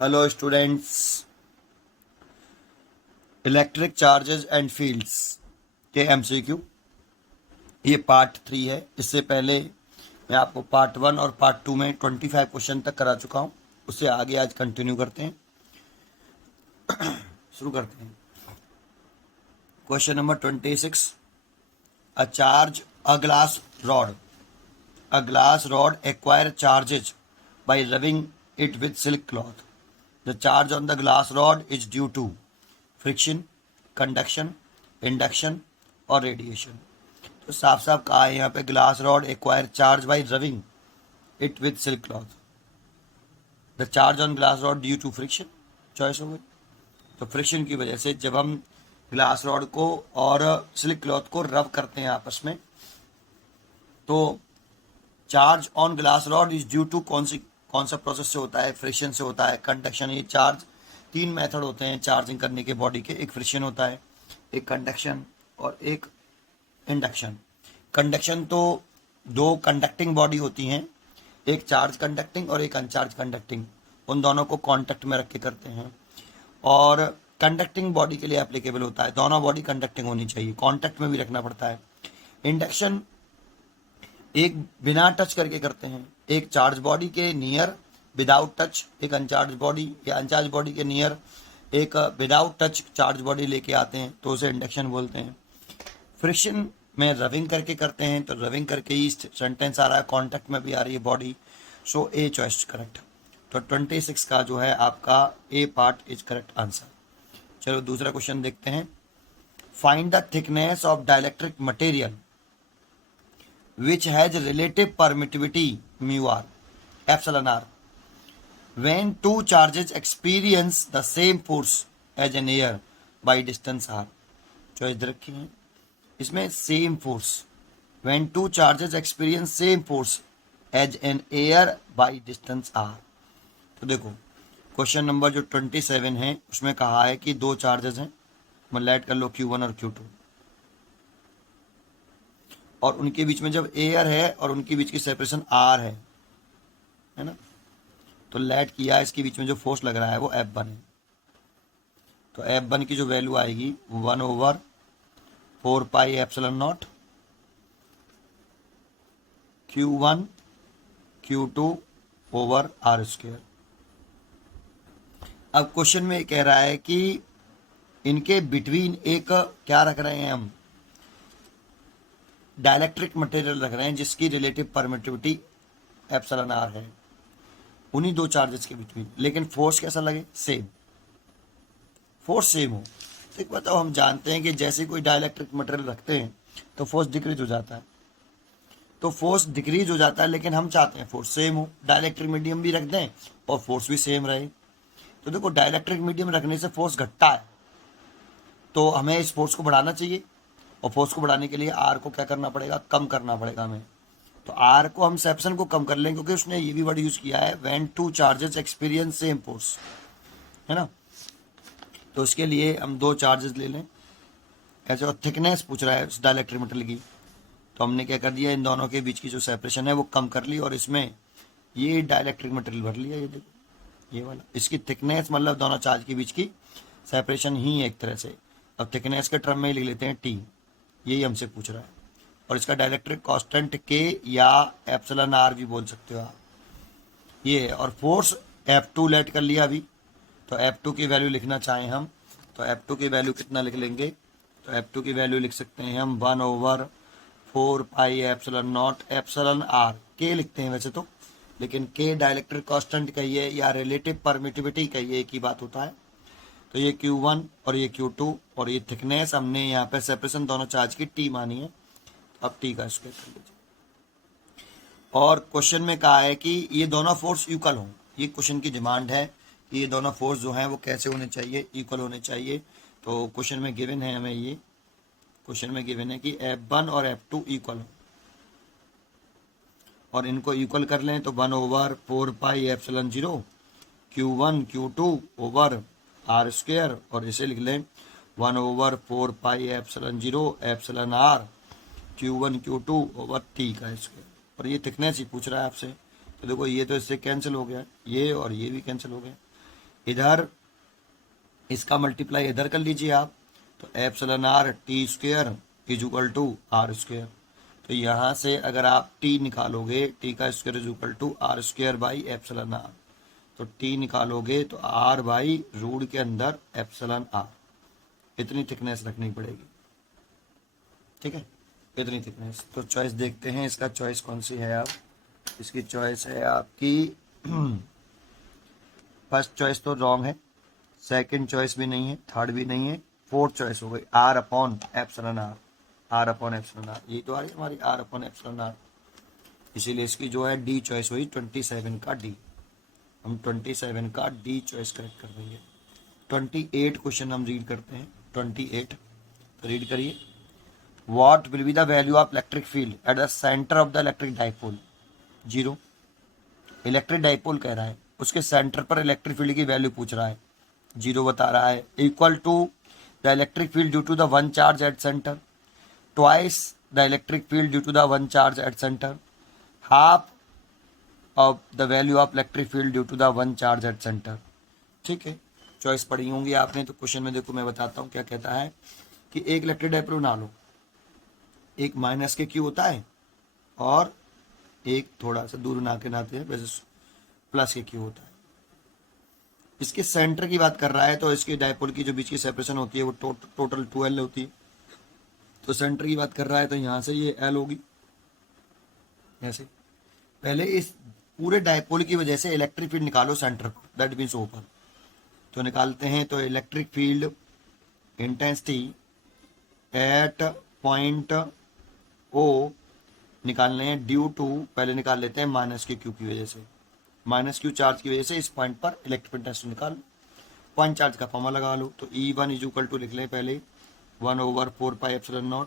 Hello students, electric charges and fields के MCQ, ये part 3 है। इससे पहले मैं आपको पार्ट 1 और पार्ट 2 में 25 क्वेश्चन तक करा चुका हूँ। उससे आगे आज कंटिन्यू करते हैं, शुरू करते हैं। Question number 26, a charge a glass rod acquire charges by rubbing it with silk cloth. The charge on the glass rod is due to friction, conduction, induction और रेडिएशन। तो साफ साफ कहा है यहाँ पे glass rod acquire charge by rubbing it with silk cloth. The charge on glass rod due to friction, choice हो गई। तो फ्रिक्शन की वजह से जब हम ग्लास रॉड को और सिल्क क्लॉथ को रब करते हैं आपस में, तो charge on glass rod is due to कौन सा प्रोसेस से होता है? फ्रिक्शन से होता है, कंडक्शन। ये चार्ज 3 मेथड होते हैं चार्जिंग करने के बॉडी के। एक फ्रिक्शन होता है, एक कंडक्शन और एक इंडक्शन। कंडक्शन तो 2 कंडक्टिंग बॉडी होती हैं, एक चार्ज कंडक्टिंग और एक अनचार्ज कंडक्टिंग। उन दोनों को कॉन्टेक्ट में रख के करते हैं और कंडक्टिंग बॉडी के लिए एप्लीकेबल होता है। दोनों बॉडी कंडक्टिंग होनी चाहिए, कॉन्टेक्ट में भी रखना पड़ता है। इंडक्शन एक बिना टच करके करते हैं, एक चार्ज बॉडी के नियर विदाउट टच, एक अनचार्ज बॉडी या अनचार्ज बॉडी के नियर एक विदाउट टच चार्ज बॉडी लेके आते हैं, तो उसे इंडक्शन बोलते हैं। फ्रिक्शन में रबिंग करके करते हैं, तो रबिंग करके ही सेंटेंस आ रहा है, कॉन्टेक्ट में भी आ रही है body. So a choice correct. तो 26 का जो है आपका ए पार्ट इज करेक्ट आंसर। चलो दूसरा क्वेश्चन देखते हैं। Find the thickness of dielectric material which has relative permittivity mu r epsilon r when two charges experience the same force as an air by distance r। Choice दे रखी है इसमें, same force, when two charges experience same force as an air by distance r। तो देखो question number जो 27 है उसमें कहा है कि 2 चार्जेस हैं, मतलब ऐड कर लो Q1 और Q2, और उनके बीच में जब एयर है और उनके बीच की सेपरेशन आर है ना, तो लेट किया इसके बीच में जो फोर्स लग रहा है वो F1 है। तो F1 की जो वैल्यू आएगी 1/4 pi epsilon naught Q1 Q2 over are square. अब क्वेश्चन में कह रहा है कि इनके बिटवीन एक क्या रख रहे हैं हम, डाइलेक्ट्रिक मटेरियल रख रहे हैं जिसकी रिलेटिव परमिटिविटी एप्सिलॉन आर है, उन्हीं 2 चार्जेस के बिटवीन। लेकिन फोर्स कैसा लगे? सेम, फोर्स सेम हो। तो एक बताओ, हम जानते हैं कि जैसे कोई डाइलेक्ट्रिक मटेरियल रखते हैं तो फोर्स डिक्रीज हो जाता है, तो फोर्स डिक्रीज हो जाता है, लेकिन हम चाहते हैं फोर्स सेम हो। डाइलेक्ट्रिक मीडियम भी रख दें और फोर्स भी सेम रहे। तो देखो डाइलेक्ट्रिक मीडियम रखने से फोर्स घटता है, तो हमें इस फोर्स को बढ़ाना चाहिए, और फोर्स को बढ़ाने के लिए आर को क्या करना पड़ेगा? कम करना पड़ेगा हमें। तो आर को हम सेप्शन को कम कर लें, क्योंकि उसने ये भी वर्ड यूज किया है when 2 charges experience same force, है ना। तो उसके लिए हम 2 चार्जेस ले लें ऐसे, और थिकनेस पूछ रहा है उस डाइलेक्ट्रिक मटेरियल की, तो हमने क्या कर दिया, इन दोनों के बीच की जो सेपरेशन है वो कम कर ली, और इसमें ये डाइलेक्ट्रिक मटेरियल भर लिया। ये देखो ये वाला, इसकी थिकनेस मतलब दोनों चार्ज के बीच की सेपरेशन ही एक तरह से। अब थिकनेस के टर्म में लिख लेते हैं टी, यही हमसे पूछ रहा है। और इसका डाइलेक्ट्रिक कांस्टेंट के या एप्सिलॉन आर भी बोल सकते हो आप, ये है। और फोर्स F2 लेट कर लिया अभी, तो F2 की वैल्यू लिखना चाहें हम, तो F2 की वैल्यू कितना लिख लेंगे? तो F2 की वैल्यू लिख सकते हैं हम 1/4 pi epsilon naught epsilon r. के लिखते हैं वैसे तो, लेकिन के डाइलेक्ट्रिक कांस्टेंट कहिए या रिलेटिव परमिटिविटी कहिए, एक ही बात होता है। तो ये Q1 और ये Q2 और ये थिकनेस हमने यहाँ पे सेपरेशन दोनों चार्ज की T मानी है, तो अब T का स्क्वायर कर लीजिए। और क्वेश्चन में कहा है कि ये दोनों फोर्स इक्वल हों, ये क्वेश्चन की डिमांड है कि ये दोनों फोर्स जो हैं वो कैसे होने चाहिए? इक्वल होने चाहिए। तो क्वेश्चन में गिवन है हमें, ये क्वेश्चन में गिवन है कि F1 और F2 इक्वल हो, और इनको इक्वल कर लें तो 1/4 pi epsilon 0 Q1 Q2 over are square, और इसे लिख लें 1/4 pi epsilon 0 epsilon r Q1 Q2 over T का स्क्वायर। और ये थिकनेस ही पूछ रहा है आपसे, तो देखो ये तो इससे कैंसिल हो गया, ये और ये भी कैंसिल हो गया। इधर इसका मल्टीप्लाई इधर कर लीजिए आप, तो epsilon r T square is equal to r square. तो यहाँ से अगर आप टी निकालोगे, टी का square is equal to r square by epsilon r, तो टी निकालोगे तो आर बाई रूट के अंदर एप्सिलॉन आर, इतनी थिकनेस रखनी पड़ेगी। ठीक है, इतनी थिकनेस। तो चॉइस देखते हैं इसका, चॉइस कौन सी है आप, इसकी चॉइस है आपकी फर्स्ट चॉइस तो रॉन्ग है, सेकंड चॉइस भी नहीं है, थर्ड भी नहीं है, फोर्थ चॉइस हो गई r upon epsilon r, r upon epsilon r, ये तो आ रही है हमारी आर अपॉन एप्सिलॉन आर। इसीलिए इसकी जो है डी चॉइस हुई 27 का डी, हम 27 का डी चॉइस करेक्ट कर देंगे। 28 क्वेश्चन हम रीड करते हैं, 28 तो रीड करिए। What will be the value of electric field at the centre of the electric dipole? 0। Electric dipole कह रहा है, उसके सेंटर पर इलेक्ट्रिक फील्ड की वैल्यू पूछ रहा है, 0 बता रहा है। Equal to the electric field due to the one charge at centre, twice the electric field due to the one charge at centre, half of the value of electric field due to the one charge at centre. ठीक है, choice पढ़ी होंगी आपने, तो question में देखो मैं बताता हूँ क्या कहता है कि एक इलेक्ट्रिक डाइपोल बना लो, एक माइनस के क्यू होता है और एक थोड़ा सा दूर ना के नाते वैसे प्लस के क्यू होता है। इसके सेंटर की बात कर रहा है, तो इसके डाइपोल की जो बीच की सेपरेशन होती है वो टोटल 2L होती है। तो सेंटर की बात कर रहा है, तो यहाँ से ये L होगी ऐसे। पहले इस पूरे डाइपोल की वजह से इलेक्ट्रिक फील्ड निकालो सेंटर पर, दैट मीन्स ओपन। तो निकालते हैं, तो electric field intensity at point O निकालने हैं ड्यू टू, पहले निकाल लेते हैं माइनस के क्यू की वजह से, माइनस क्यू चार्ज की वजह से इस पॉइंट पर इलेक्ट्रिक इंटेंसिटी निकाल, पॉइंट चार्ज का फॉर्मूला लगा लो। तो E1 इज इक्वल टू लिख लें पहले 1/4πε0।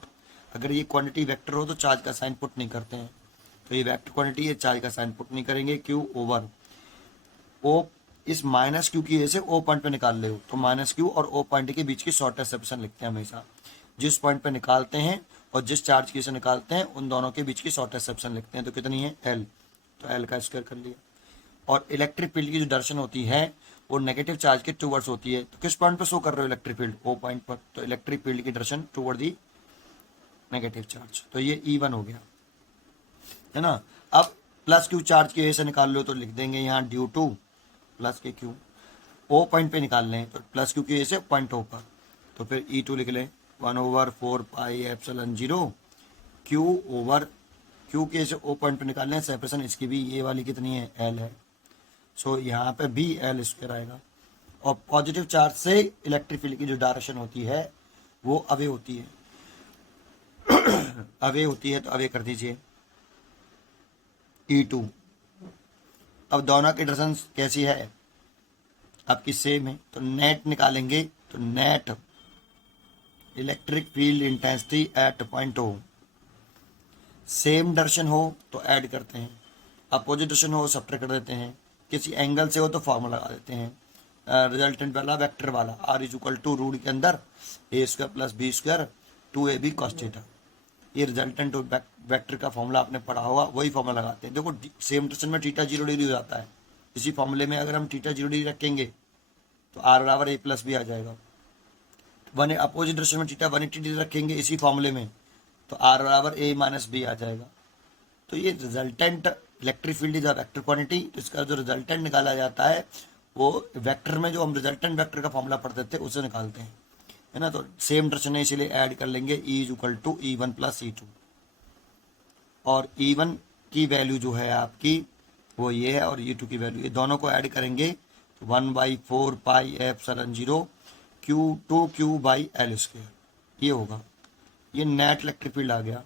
अगर ये क्वांटिटी वेक्टर हो तो चार्ज का साइन पुट नहीं करते हैं, तो ये वेक्टर क्वांटिटी है, चार्ज का साइन पुट नहीं करेंगे। Q ओवर ओ, इस माइनस क्यू की वजह से ओ पॉइंट पे निकाल ले हो, तो माइनस क्यू और ओ पॉइंट के बीच की शॉर्टेस्ट सेपरेशन लिखते हैं हमेशा। जिस पॉइंट पे निकालते हैं और जिस चार्ज की से निकालते हैं उन दोनों के बीच की शॉर्टेस्ट सेपरेशन लिखते हैं। तो कितनी है L, तो L का स्क्वायर कर लिया। और इलेक्ट्रिक फील्ड की जो डायरेक्शन होती है वो नेगेटिव चार्ज के टूवर्ड्स होती है। तो किस पॉइंट पर शो कर रहे हो इलेक्ट्रिक फील्ड? ओ पॉइंट पर, तो इलेक्ट्रिक फील्ड की direction toward the negative charge. तो ये E1 हो गया, है ना। अब प्लस क्यू चार्ज की वजह से निकाल लो, तो लिख देंगे यहाँ ड्यू टू प्लस के क्यू, ओ पॉइंट पे निकाल लें तो प्लस क्यू की वजह से पॉइंट ओ पर, तो फिर E2 लिख लें 1/4πε0 क्यू ओवर क्यू के से ओ पॉइंट पे निकालने हैं सेपरेशन, इसकी भी ये वाली कितनी है L है। सो यहाँ पे भी L स्क्वायर आएगा। और पॉजिटिव चार्ज से इलेक्ट्रिक फील्ड की जो डायरेक्शन होती है वो अवे होती है अवे होती है, तो अवे कर दीजिए E2। अब दोनों की डायरेक्शन कैसी है आपकी? सेम है, तो नेट निकालेंगे, तो net electric field intensity at point O, same direction हो तो ऐड करते हैं, अपोजिट डायरेक्शन हो सब्ट्रैक्ट कर देते हैं, किसी एंगल से हो तो फॉर्मूला लगा देते हैं रिजल्टेंट वाला वेक्टर वाला, R इज इक्वल टू रूट के अंदर A square plus B square 2AB cos theta. ये रिजल्टेंट वेक्टर का फॉर्मूला आपने पढ़ा होगा, वही फॉर्मूला लगाते हैं। देखो सेम डायरेक्शन में थीटा 0 डिग्री हो जाता है, इसी फॉर्मूले में अगर हम थीटा 0 डिग्री रखेंगे तो R बराबर A प्लस B आ जाएगा। वन अपोजिट डायरेक्शन में थीटा 180 डिग्री रखेंगे इसी फॉर्मूले में, तो R बराबर A माइनस B आ जाएगा। तो ये resultant electric field is a vector quantity, तो इसका जो रिजल्टेंट निकाला जाता है वो वेक्टर में जो हम रिजल्टेंट वेक्टर का फॉर्मूला पढ़ते थे उसे निकालते हैं, है ना। तो सेम डायरेक्शन है इसीलिए ऐड कर लेंगे E is equal to E1 plus E2। और E1 की वैल्यू जो है आपकी वो ये है, और E2 की वैल्यू, ये दोनों को ऐड करेंगे तो 1/4πε0 Q2Q/L स्क्वायर ये होगा। ये नेट इलेक्ट्रिक फील्ड आ गया।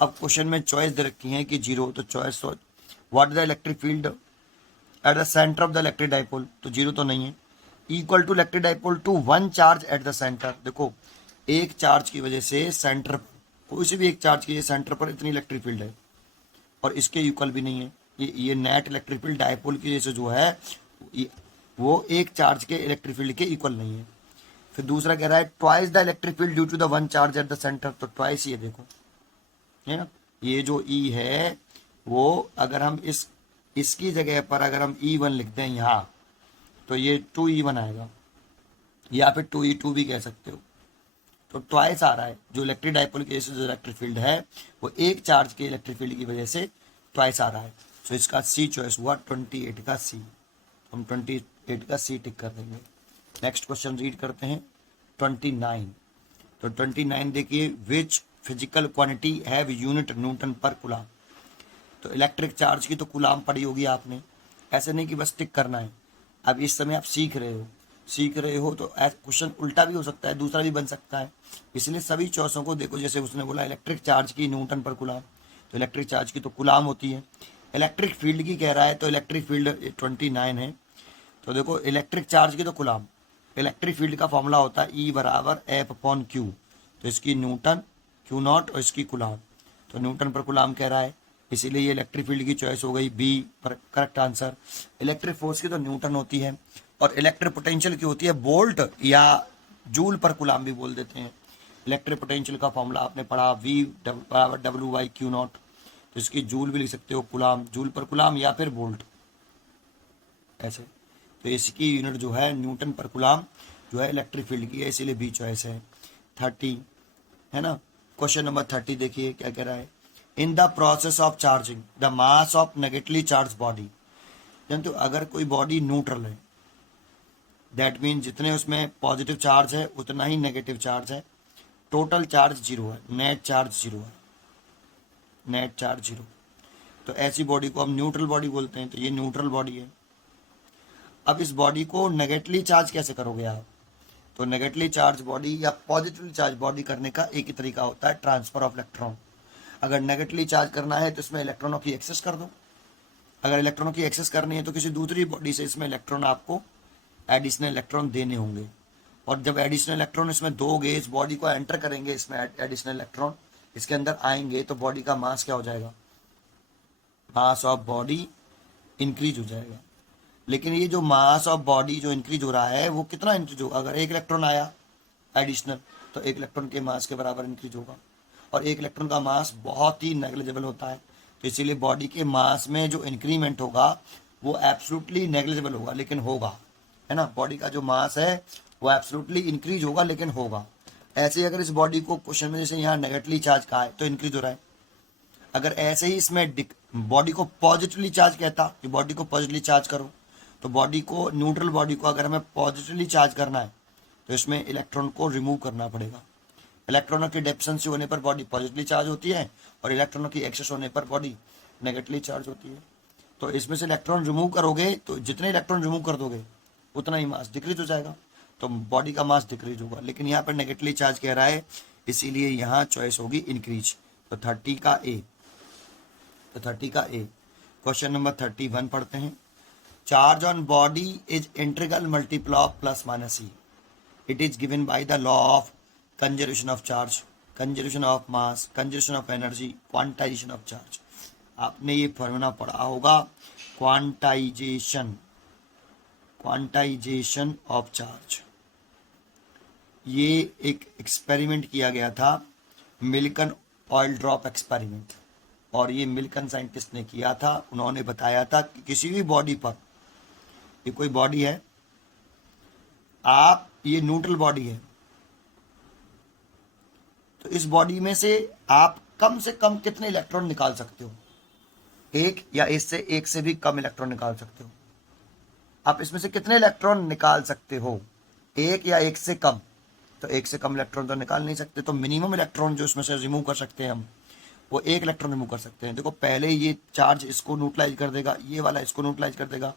अब क्वेश्चन में चॉइस दे रखी है कि 0, तो choice what is the electric field at the centre of the electric dipole, तो 0 तो नहीं है। Equal to electric dipole to one charge at the centre, देखो एक चार्ज की वजह से सेंटर, कोई से भी एक चार्ज की सेंटर पर इतनी इलेक्ट्रिक फील्ड है, और इसके इक्वल भी नहीं है। ये नेट इलेक्ट्रिक फील्ड डाइपोल की वजह से जो है वो एक चार्ज के इलेक्ट्रिक फील्ड के इक्वल नहीं है। फिर दूसरा कह रहा है twice the electric field due to the one charge at the centre, तो ट्वाइस ये देखो, है ना। ये जो E है वो अगर हम इसकी जगह पर अगर हम E1 लिख दें यहाँ, तो ये 2E बनाएगा, या फिर 2E2 भी कह सकते हो। तो ट्वाइस आ रहा है, जो इलेक्ट्रिक डाइपोल की वजह से जो इलेक्ट्रिक फील्ड है वो एक चार्ज के इलेक्ट्रिक फील्ड की वजह से ट्वाइस आ रहा है। सो इसका सी चॉइस हुआ 28 का सी। हम 28 का सी टिक कर देंगे। नेक्स्ट क्वेश्चन रीड करते हैं 29। तो 29 देखिए, which physical quantity have unit Newton पर कूलाम। तो इलेक्ट्रिक चार्ज की तो कूलाम पढ़ी होगी आपने, ऐसे नहीं कि बस टिक करना है। अब इस समय आप सीख रहे हो तो क्वेश्चन उल्टा भी हो सकता है, दूसरा भी बन सकता है। इसलिए सभी चॉइसों को देखो। जैसे उसने बोला इलेक्ट्रिक चार्ज की न्यूटन पर कूलाम, तो इलेक्ट्रिक चार्ज की तो कूलाम होती है। इलेक्ट्रिक फील्ड की कह रहा है, तो इलेक्ट्रिक फील्ड 29 है। तो देखो इलेक्ट्रिक चार्ज की तो कूलाम, इलेक्ट्रिक फील्ड का फॉर्मूला होता है E बराबर F/Q। तो इसकी न्यूटन Q नॉट और इसकी कूलाम, तो न्यूटन पर कूलाम कह रहा है, इसीलिए ये इलेक्ट्रिक फील्ड की चॉइस हो गई बी पर करेक्ट आंसर। इलेक्ट्रिक फोर्स की तो न्यूटन होती है, और इलेक्ट्रिक पोटेंशियल की होती है वोल्ट या जूल पर कूलाम भी बोल देते हैं। इलेक्ट्रिक पोटेंशियल का फॉर्मूला आपने पढ़ा, V बराबर W/Q नॉट। तो इसकी जूल भी लिख सकते हो, कूलाम जूल पर कूलाम या फिर वोल्ट ऐसे। तो इसकी यूनिट जो है न्यूटन पर कूलाम जो है इलेक्ट्रिक फील्ड की है, इसीलिए बी चॉइस है। 30 है ना। क्वेश्चन नंबर 30 देखिए क्या कह रहा है। In the process of charging the mass of negatively charge body. तो अगर कोई बॉडी न्यूट्रल है, दैट मीन जितने उसमें पॉजिटिव चार्ज है उतना ही नेगेटिव चार्ज है, टोटल चार्ज जीरो है, नेट चार्ज जीरो है, नेट चार्ज जीरो। तो ऐसी बॉडी को हम न्यूट्रल बॉडी बोलते हैं। तो ये न्यूट्रल बॉडी है। अब इस बॉडी को नेगेटिवली चार्ज कैसे करोगे आप। तो नेगेटिवली चार्ज बॉडी या पॉजिटिवली चार्ज बॉडी करने का एक ही तरीका होता है, ट्रांसफर ऑफ इलेक्ट्रॉन। अगर नेगेटिवली चार्ज करना है तो इसमें इलेक्ट्रॉनों की एक्सेस कर दो। अगर इलेक्ट्रॉनों की एक्सेस करनी है तो किसी दूसरी बॉडी से इसमें इलेक्ट्रॉन आपको एडिशनल इलेक्ट्रॉन देने होंगे। और जब एडिशनल इलेक्ट्रॉन इसमें दोगे, इस बॉडी को एंटर करेंगे, इसमें एडिशनल इलेक्ट्रॉन इसके अंदर आएंगे, तो बॉडी का मास क्या हो जाएगा, मास ऑफ बॉडी इंक्रीज हो जाएगा। लेकिन ये जो मास ऑफ बॉडी जो इंक्रीज हो रहा है वो कितना इंक्रीज होगा। अगर एक इलेक्ट्रॉन आया एडिशनल, तो एक इलेक्ट्रॉन के मास के बराबर इंक्रीज होगा, और एक इलेक्ट्रॉन का मास बहुत ही नेग्लिजिबल होता है। तो इसीलिए बॉडी के मास में जो इंक्रीमेंट होगा वो एब्सोल्युटली नेग्लिजिबल होगा, लेकिन होगा, है ना। बॉडी का जो मास है वो एब्सोल्युटली इंक्रीज होगा, लेकिन होगा। ऐसे ही अगर इस बॉडी को क्वेश्चन में जैसे यहाँ नेगेटिवली चार्ज कहा है तो इंक्रीज हो रहा है। अगर ऐसे ही इसमें बॉडी को पॉजिटिवली चार्ज कहता कि बॉडी को पॉजिटिवली चार्ज करो, तो बॉडी को न्यूट्रल बॉडी को अगर हमें पॉजिटिवली चार्ज करना है तो इसमें इलेक्ट्रॉन को रिमूव करना पड़ेगा। इलेक्ट्रॉनों की डेफिशिएंसी होने पर बॉडी पॉजिटिवली चार्ज होती है, और इलेक्ट्रॉनों की एक्सेस होने पर बॉडी नेगेटिवली चार्ज होती है। तो इसमें से इलेक्ट्रॉन रिमूव करोगे तो जितने इलेक्ट्रॉन रिमूव कर दोगे उतना ही मास डिक्रीज हो जाएगा, तो बॉडी का मास डिक्रीज होगा। लेकिन यहाँ पर नेगेटिवली चार्ज कह रहा है, इसीलिए यहाँ चॉइस होगी इंक्रीज। तो 30 का ए। तो 30 का ए। क्वेश्चन नंबर 31 पढ़ते हैं। Charge on body is integral multiple of plus minus E. It is given by the law of conservation of charge, conservation of mass, conservation of energy, quantization of charge. आपने ये formula पढ़ा होगा, quantization, quantization of charge. ये एक experiment किया गया था, मिल्कन oil drop experiment, और ये मिल्कन साइंटिस्ट ने किया था। उन्होंने बताया था कि किसी भी बॉडी पर, ये कोई बॉडी है, आप ये न्यूट्रल बॉडी है, तो इस बॉडी में से आप कम से कम कितने इलेक्ट्रॉन निकाल सकते हो, एक या इससे एक से भी कम इलेक्ट्रॉन निकाल सकते हो। आप इसमें से कितने इलेक्ट्रॉन निकाल सकते हो, एक या एक से कम। तो एक से कम इलेक्ट्रॉन तो निकाल नहीं सकते, तो मिनिमम इलेक्ट्रॉन जो इसमें से रिमूव कर सकते हैं हम, वो एक इलेक्ट्रॉन रिमूव कर सकते हैं। देखो पहले ये चार्ज इसको न्यूट्रलाइज कर देगा, ये वाला इसको न्यूट्रलाइज कर देगा,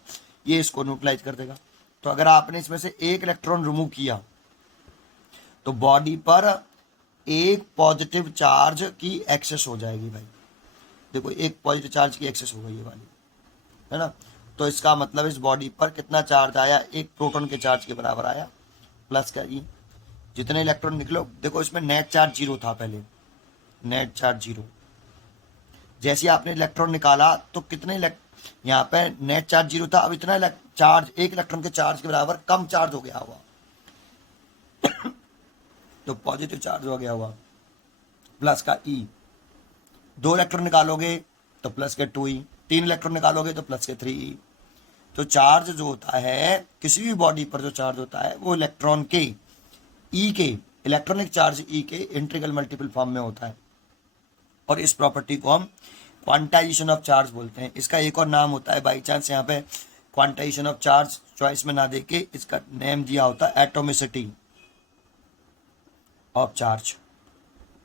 ये इसको न्यूट्रलाइज कर देगा। तो अगर आपने इसमें से एक इलेक्ट्रॉन रिमूव किया तो बॉडी पर एक पॉजिटिव चार्ज की एक्सेस हो जाएगी भाई। देखो एक पॉजिटिव चार्ज की एक्सेस हो गई ये वाली, है ना। तो इसका मतलब इस बॉडी पर कितना चार्ज आया, एक प्रोटॉन के चार्ज के बराबर आया, प्लस का ई। जितने इलेक्ट्रॉन निकलो, देखो इसमें नेट चार्ज जीरो था पहले, नेट चार्ज जीरो। जैसे आपने इलेक्ट्रॉन निकाला तो कितने यहाँ पे नेट चार्ज जीरो था, अब इतना चार्ज एक इलेक्ट्रॉन के चार्ज के बराबर कम चार्ज हो गया हुआ तो पॉजिटिव चार्ज हो गया हुआ, प्लस का ई। दो इलेक्ट्रॉन निकालोगे तो प्लस के 2e, तीन इलेक्ट्रॉन निकालोगे तो प्लस के 3e। तो चार्ज जो होता है किसी भी बॉडी पर जो चार्ज होता है वो इलेक्ट्रॉन के ई के इलेक्ट्रॉनिक चार्ज ई के इंटीग्रल मल्टीपल फॉर्म में होता है, और इस प्रॉपर्टी को हम क्वांटाइजेशन ऑफ चार्ज बोलते हैं। इसका एक और नाम होता है, बाई चांस यहाँ पे क्वांटाइजेशन ऑफ चार्ज चॉइस में ना देके इसका नेम दिया होता है atomicity of charge.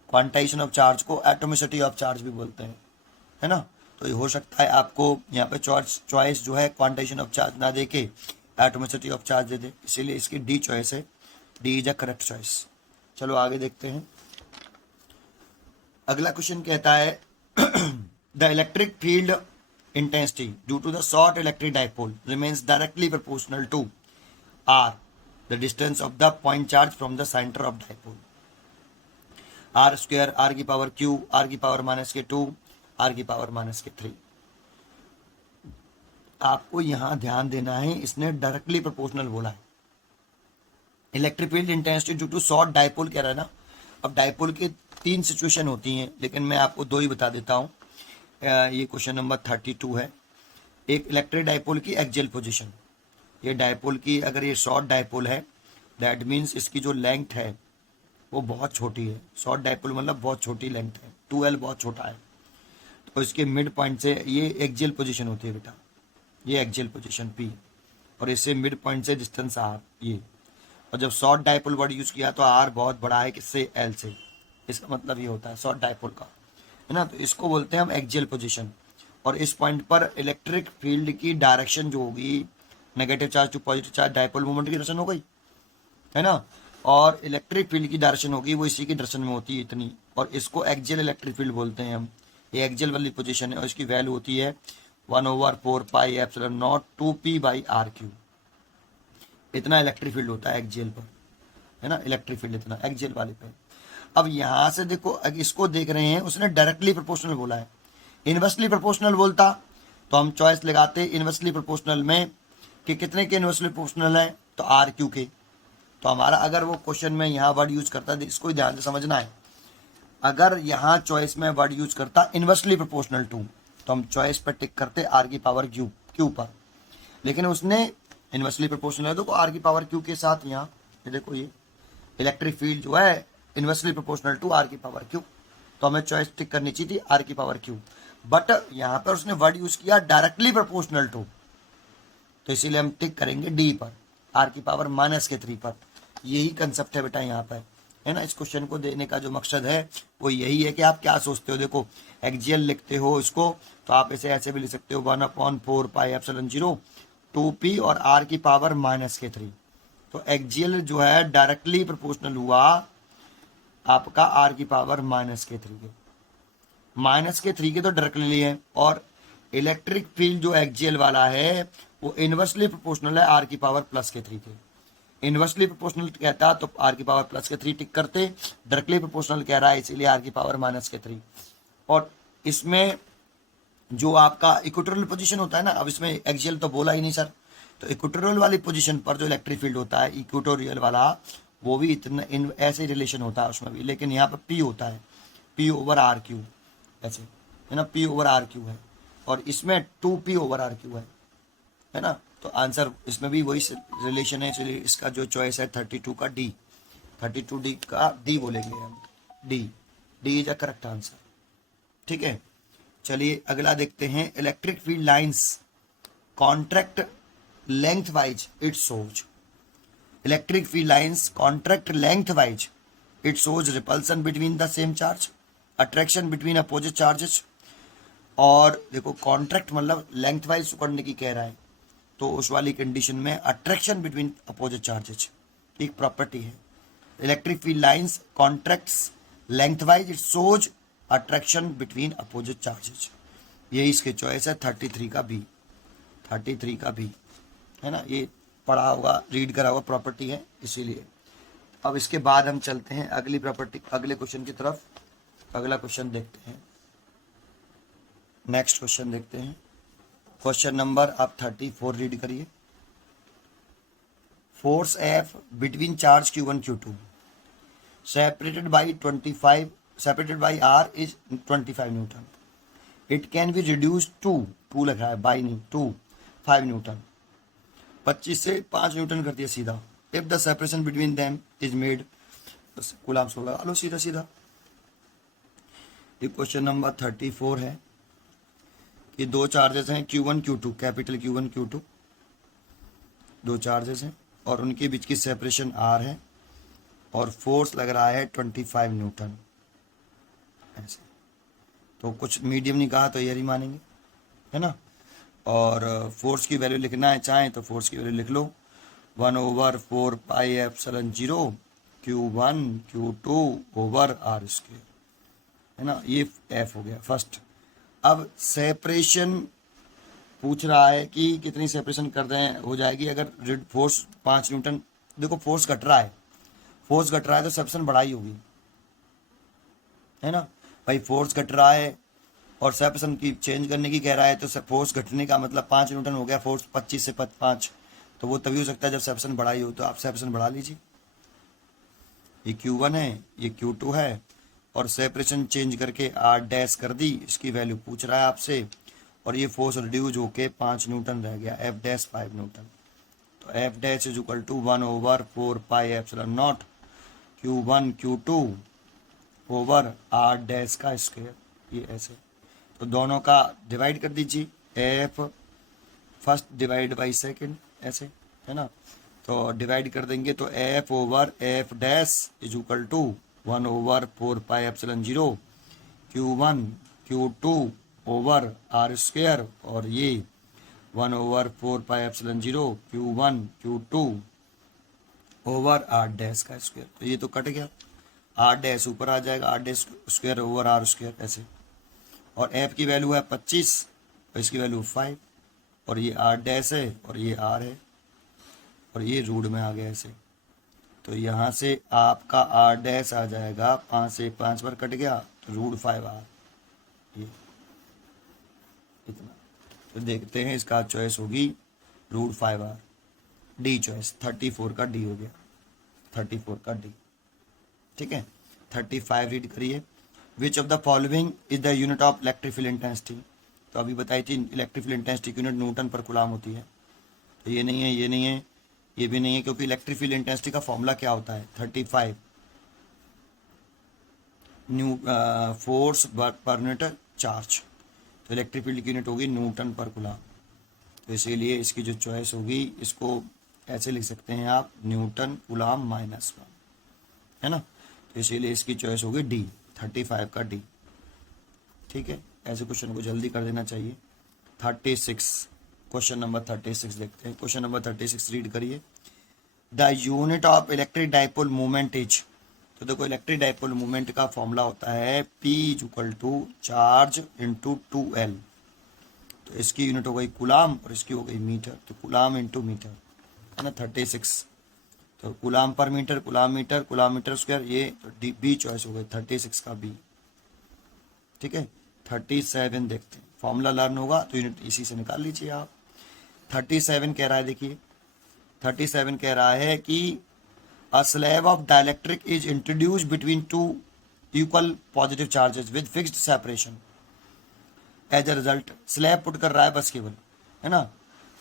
Quantization of charge को एटोमिसिटी ऑफ चार्ज भी बोलते हैं, है ना। तो ये हो सकता है आपको यहाँ पे चॉइस जो है क्वांटाइजेशन ऑफ चार्ज ना देके एटोमिसिटी ऑफ चार्ज दे दे, इसीलिए इसकी डी चॉइस है। D is a correct choice. चलो आगे देखते हैं। अगला क्वेश्चन कहता है the electric field intensity due to the short electric dipole remains directly proportional to r, the distance of the point charge from the center of dipole, r square r की power q r की power minus के 2 r की power minus के 3। आपको यहां ध्यान देना है, इसने डायरेक्टली प्रोपोर्शनल बोला है। Electric field intensity due to short dipole कह रहा है ना। अब डाइपोल की 3 सिचुएशन होती हैं, लेकिन मैं आपको 2 ही बता देता हूँ। ये क्वेश्चन नंबर 32 है। एक इलेक्ट्रिक डाइपोल की एक्सियल पोजीशन, ये डाइपोल की अगर ये शॉर्ट डाइपोल है दैट मीन्स इसकी जो लेंथ है वो बहुत छोटी है। शॉर्ट डाइपोल मतलब बहुत छोटी लेंथ है, 2L बहुत छोटा है, तो इसके मिड पॉइंट से ये एक्सियल पोजीशन होती है बेटा, ये एक्सियल पोजीशन P, और इससे मिड पॉइंट से डिस्टेंस R ये। और जब शॉर्ट डाइपोल वर्ड यूज़ किया तो R बहुत बड़ा है किससे, L से। इसका मतलब ये होता है शॉर्ट डाइपोल का, है ना। तो इसको बोलते हैं हम एक्सियल पोजीशन। और इस पॉइंट पर इलेक्ट्रिक फील्ड की डायरेक्शन जो होगी, negative charge to positive charge dipole moment की डायरेक्शन हो गई, है ना, और इलेक्ट्रिक फील्ड की डायरेक्शन होगी वो इसी की डायरेक्शन में होती है इतनी, और इसको एक्सियल इलेक्ट्रिक फील्ड बोलते हैं हम। ये एक्सियल वाली पोजीशन है और इसकी वैल्यू होती है 1/4 पाई एप्सिलॉन नॉट 2p/r³। इतना इलेक्ट्रिक फील्ड होता है एक्सियल पर, है ना, इलेक्ट्रिक फील्ड इतना एक्सियल वाले पे। अब यहां से देखो, इसको देख रहे हैं, उसने डायरेक्टली प्रोपोर्शनल बोला है। इनवर्सली प्रोपोर्शनल बोलता तो हम चॉइस लगाते इनवर्सली प्रोपोर्शनल में कि कितने के इनवर्सली प्रोपोर्शनल है, तो R/Q के। तो हमारा अगर वो क्वेश्चन में यहाँ वर्ड यूज करता है, इसको ध्यान से समझना है। अगर यहाँ चॉइस में वर्ड यूज करता इनवर्सली प्रोपोर्शनल टू, तो हम चॉइस पर टिक करते R⁻Q पर। लेकिन उसने इनवर्सली प्रोपोर्शनल है तो R⁻Q के साथ यहाँ ये देखो, ये इलेक्ट्रिक फील्ड जो है इनवर्सली प्रोपोर्शनल टू R⁻Q, तो हमें चॉइस टिक करनी चाहिए थी R⁻Q। बट यहाँ पर उसने वर्ड यूज किया डायरेक्टली प्रोपोर्शनल टू, तो इसीलिए हम टिक करेंगे D पर, R⁻−3 पर। यही कंसेप्ट है बेटा यहाँ पर, है ना। इस क्वेश्चन को देने का जो मकसद है वो यही है कि आप क्या सोचते हो। देखो एक्सियल लिखते हो इसको तो आप इसे ऐसे भी लिख सकते हो 1/4 पाई एप्सिलॉन 0 2p और R⁻−3। तो एक्सियल जो है डायरेक्टली प्रोपोर्शनल हुआ आपका R⁻−3 के, -3 के तो डायरेक्टली है, और इलेक्ट्रिक फील्ड जो एक्सियल वाला है वो इनवर्सली प्रोपोर्शनल है R⁻+3 के। इनवर्सली प्रोपोर्शनल कहता तो R⁻+3 टिक करते, डायरेक्टली प्रोपोर्शनल कह रहा है इसीलिए R⁻−3। और इसमें जो आपका इक्वेटोरियल पोजीशन होता है ना, अब इसमें एक्सियल तो बोला ही नहीं सर, तो इक्वेटोरियल वाली पोजीशन पर जो इलेक्ट्रिक फील्ड होता है इक्वेटोरियल वाला, वो भी इतना ऐसे रिलेशन होता है उसमें भी, लेकिन यहाँ पर P होता है, P/R⁻Q ऐसे, है ना, P/R⁻Q है, और इसमें 2p/R⁻Q है ना। तो आंसर इसमें भी वही रिलेशन है, इसलिए इसका जो चॉइस है 32 का D, 32D का D बोलेंगे हम, D is a correct answer. ठीक है, चलिए अगला देखते हैं। Electric field lines contract length wise it shows, electric field lines contract length wise it shows repulsion between the same charge, attraction between opposite charges. और देखो कॉन्ट्रैक्ट मतलब length wise करने की कह रहा है, तो उस वाली कंडीशन में अट्रैक्शन बिटवीन अपोजिट चार्जेस एक प्रॉपर्टी है। Electric field lines contracts length wise it shows attraction between opposite charges. यही इसके चॉइस है 33 का बी, 33 का बी, है ना। ये पढ़ा होगा, रीड करा हुआ प्रॉपर्टी है इसीलिए। अब इसके बाद हम चलते हैं अगली प्रॉपर्टी, अगले क्वेश्चन की तरफ। अगला क्वेश्चन देखते हैं, नेक्स्ट क्वेश्चन देखते हैं। क्वेश्चन नंबर आप 34 रीड करिए। Force F between charge Q1 Q2 separated by R is 25 newton. It can be reduce to लिखा है, बाई नहीं, टू 5 न्यूटन 25 से 5 न्यूटन कर दिया सीधा। If the separation between them is made, बस कूलम्स को लगा लो सीधा सीधा। ये क्वेश्चन नंबर 34 है कि दो चार्जेस हैं Q1 Q2, capital Q1 Q2 दो चार्जेस हैं और उनके बीच की सेपरेशन R है और फोर्स लग रहा है 25 न्यूटन ऐसे। तो कुछ मीडियम नहीं कहा तो ये ही मानेंगे, है ना। और फोर्स की वैल्यू लिखना है चाहें तो फोर्स की वैल्यू लिख लो 1/4πε0 Q1 Q2 over R square, है ना। ये F हो गया फर्स्ट। अब सेपरेशन पूछ रहा है कि कितनी सेपरेशन कर रहे हैं हो जाएगी अगर फोर्स 5 न्यूटन। देखो फोर्स घट रहा है, फोर्स घट रहा है तो सेपरेशन बढ़ाई होगी, है ना भाई। फोर्स घट रहा है और सेपरेशन की चेंज करने की कह रहा है तो फोर्स घटने का मतलब 5 न्यूटन हो गया। फोर्स 25 से 5 तो वो तभी हो सकता है जब सेपरेशन बढ़ाई हो। तो आप सेपरेशन बढ़ा लीजिए। ये Q1 है, ये Q2 है और सेपरेशन चेंज करके R डैश कर दी, इसकी वैल्यू पूछ रहा है आपसे। और ये फोर्स रिड्यूज होके 5 न्यूटन रह गया, F डैश 5 न्यूटन। तो F dash is equal to 1/4πε0 Q1 Q2 over R dash का स्क्वायर, ये ऐसे। तो दोनों का डिवाइड कर दीजिए, F first divide by second ऐसे, है ना। तो डिवाइड कर देंगे तो F over F dash is equal to 1/4πε0 Q1 Q2 over R square और ये 1/4πε0 Q1 Q2 over R dash का स्क्वायर। तो ये तो कट गया, R डैश ऊपर आ जाएगा, R dash square over R square ऐसे। और F की वैल्यू है 25 और इसकी वैल्यू 5 और ये R डैश है और ये R है और ये रूट में आ गया ऐसे। तो यहाँ से आपका R डैश आ जाएगा, 5 से 5 बार कट गया तो √5R, ये इतना। तो देखते हैं इसका चॉइस होगी √5R, डी चॉइस। 34 का डी हो गया, 34 का डी, ठीक है। 35 रीड करिए। Which of the following is the unit of electric field intensity. तो अभी बताई थी इलेक्ट्रिक फील्ड इंटेंसिटी की यूनिट न्यूटन पर कूलम होती है। तो ये नहीं है, ये नहीं है, ये भी नहीं है, क्योंकि इलेक्ट्रिक फील्ड इंटेंसिटी का फॉर्मूला क्या होता है 35 फोर्स पर मीटर चार्ज। तो इलेक्ट्रिक फील्ड की यूनिट होगी न्यूटन पर कूलम। तो इसीलिए इसकी जो चॉइस होगी, इसको ऐसे लिख सकते हैं आप, न्यूटन कूलम -1, है ना। तो इसीलिए इसकी चॉइस होगी डी, 35 का डी, ठीक है। ऐसे क्वेश्चन को जल्दी कर देना चाहिए। 36 क्वेश्चन नंबर 36 देखते हैं। क्वेश्चन नंबर 36 रीड करिए। The unit of electric dipole movement is. तो देखो इलेक्ट्रिक डाइपोल मूवमेंट का फॉर्मूला होता है P equal to charge into 2L। तो इसकी यूनिट हो गई कूलम और इसकी हो गई मीटर। तो कूलम इंटू मीटर, है ना। 36 तो coulomb per metre, coulomb metre square, ये तो डी बी चॉइस हो गई, 36 का बी, ठीक है। 37 देखते हैं, फॉर्मूला लर्न होगा तो यूनिट इसी से निकाल लीजिए आप। 37 कह रहा है, देखिए 37 कह रहा है कि a slab of dielectric is introduce between two equal positive charges with fixed separation. As a result slab put कर रहा है बस केवल, है ना।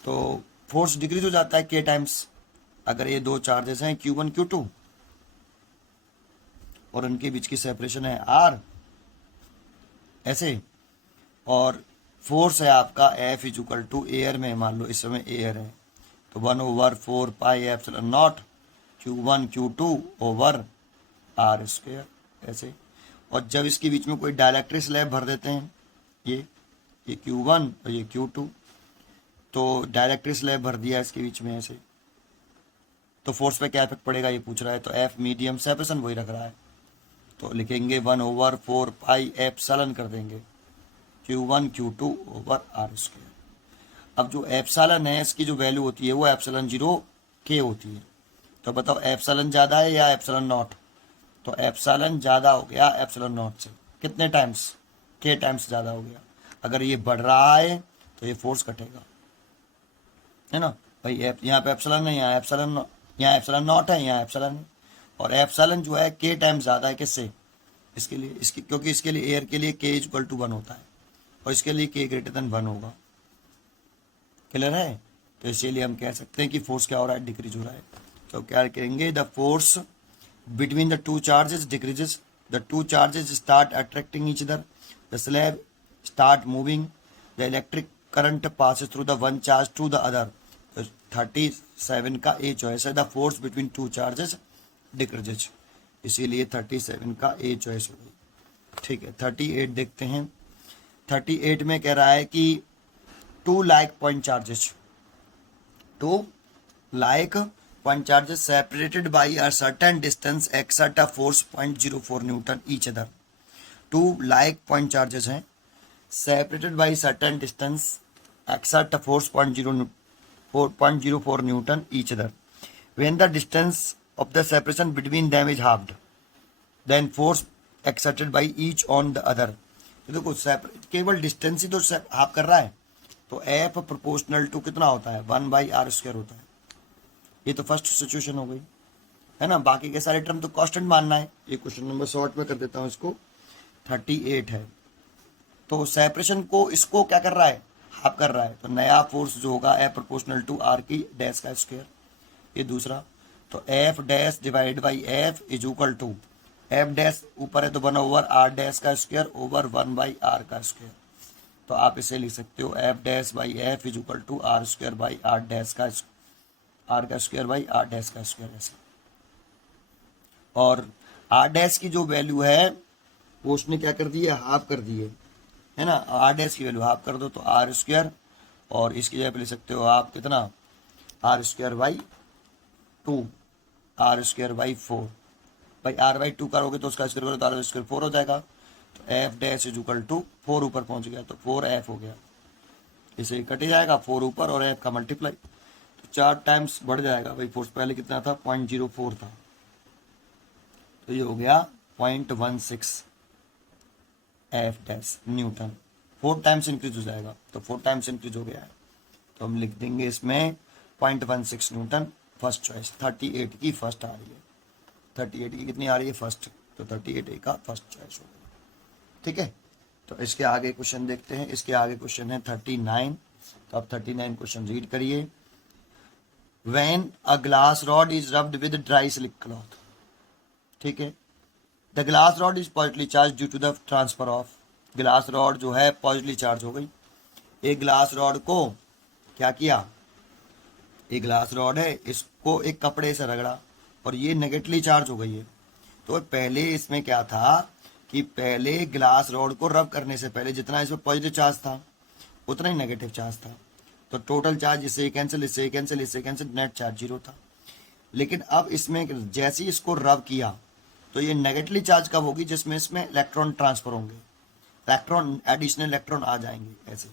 तो फोर्स डिक्रीज हो जाता है K टाइम्स अगर ये दो चार्जेस हैं Q1 Q2 और उनके बीच की सेपरेशन है R ऐसे। और फोर्स है आपका F is equal to air में, मान लो इस समय एयर है तो 1/4πε0 Q1 Q2 over R square ऐसे। और जब इसके बीच में कोई डाइलेक्ट्रिक स्लैब भर देते हैं, ये Q1 और ये Q2, तो डाइलेक्ट्रिक स्लैब भर दिया इसके बीच में ऐसे, तो फोर्स पे क्या इफेक्ट पड़ेगा ये पूछ रहा है। तो F मीडियम, सेपरेशन वही रख रहा है तो लिखेंगे 1/4πε कर देंगे Q1 Q2 over R square. अब जो एप्सिलॉन है इसकी जो वैल्यू होती है वो ε0 K होती है। तो बताओ एप्सिलॉन ज़्यादा है या एप्सिलॉन नॉट। तो एप्सिलॉन ज़्यादा हो गया एप्सिलॉन नॉट से, कितने टाइम्स, K टाइम्स ज़्यादा हो गया। अगर ये बढ़ रहा है तो ये फोर्स घटेगा, है ना भाई। यहाँ पे एप्सिलॉन है, यहाँ एप्सिलॉन नॉट है, यहाँ एप्सिलॉन है। और एप्सिलॉन जो है K टाइम्स ज़्यादा है किससे, इसके लिए, इसकी, क्योंकि इसके लिए एयर के लिए K इज इक्वल टू 1 होता है और इसके लिए K ग्रेटर देन 1 होगा। क्लियर है। तो इसीलिए हम कह सकते हैं कि फोर्स क्या हो रहा है, डिक्रीज हो रहा है। तो क्या कहेंगे, the force between the two charges decreases, the two charges start attracting each other, the slab start moving, the electric current passes through the one charge to the other. तो 37 का ए चॉइस है, the force between two charges decreases, इसीलिए 37 का A choice हो गई। ठीक है, 38 देखते हैं। 38 में कह रहा है कि two like point charges, two like point charges separated by a certain distance exert a force 0.04 newton each other. Two like point charges हैं separated by certain distance exert a force 0.04 newton each other. When the distance of the separation between them is halved then force exerted by each on the other. तो देखो केवल distance ही तो half कर रहा है, तो F proportional to कितना होता है, 1/r² होता है। ये तो फर्स्ट सिचुएशन हो गई है ना, बाकी के सारे टर्म तो कांस्टेंट मानना है। ये क्वेश्चन नंबर शॉर्ट में कर देता हूँ इसको। 38 है, तो सेपरेशन को इसको क्या कर रहा है, हाफ कर रहा है, तो नया फोर्स जो होगा एफ प्रोपोर्शनल टू आर की डैश का स्क्वायर। ये दूसरा, तो F dash divide by F is equal to, F dash ऊपर है तो 1/r डैश का स्क्वायर ओवर 1/r का स्क्वायर। तो आप इसे लिख सकते हो F dash by F is equal to r² by r dash का स्क्वायर बाई r डैश का स्क्वायर ऐसे। और r डैश की जो वैल्यू है वो उसने क्या कर दी है, हाफ कर दी है ना। r डैश की वैल्यू हाफ कर दो तो r², और इसकी जगह पे लिख सकते हो आप कितना, r² बाई 2, r² बाई 4, भाई r/2 करोगे तो उसका स्क्वायर करोगे तो r² 4 हो जाएगा। तो F dash is equal to 4 ऊपर पहुंच गया तो 4f हो गया, इसे कट जाएगा 4 ऊपर और f का मल्टीप्लाई, तो 4 टाइम्स बढ़ जाएगा। भाई फोर्स पहले कितना था, 0.04 था, तो ये हो गया 0.16 F dash Newton. 4 times increase हो जाएगा, तो 4 टाइम्स इंक्रीज हो गया है, तो हम लिख देंगे इसमें 0.16 न्यूटन फर्स्ट चॉइस। 38 की फर्स्ट आ रही है, 38 की कितनी आ रही है, फर्स्ट, तो 38 का फर्स्ट चॉइस हो गया। ठीक है, तो इसके आगे क्वेश्चन देखते हैं। इसके आगे क्वेश्चन है 39, तो आप 39 क्वेश्चन रीड करिए। When a glass rod is rubbed with dry silk cloth, ठीक है, the glass rod is positively charge due to the transfer of, glass rod जो है पॉजिटिवली चार्ज हो गई। एक ग्लास रॉड को क्या किया, एक ग्लास रॉड है, इसको एक कपड़े से रगड़ा और ये नेगेटिवली चार्ज हो गई है। तो पहले इसमें क्या था कि पहले ग्लास रॉड को रब करने से पहले जितना इसमें पॉजिटिव चार्ज था उतना ही नेगेटिव चार्ज था, तो टोटल चार्ज इससे कैंसिल, इससे कैंसिल, इससे कैंसिल, नेट चार्ज 0 था। लेकिन अब इसमें जैसे ही इसको रब किया तो ये नेगेटिवली चार्ज कब होगी, जिसमें इसमें इलेक्ट्रॉन ट्रांसफर होंगे, इलेक्ट्रॉन एडिशनल इलेक्ट्रॉन आ जाएंगे ऐसे।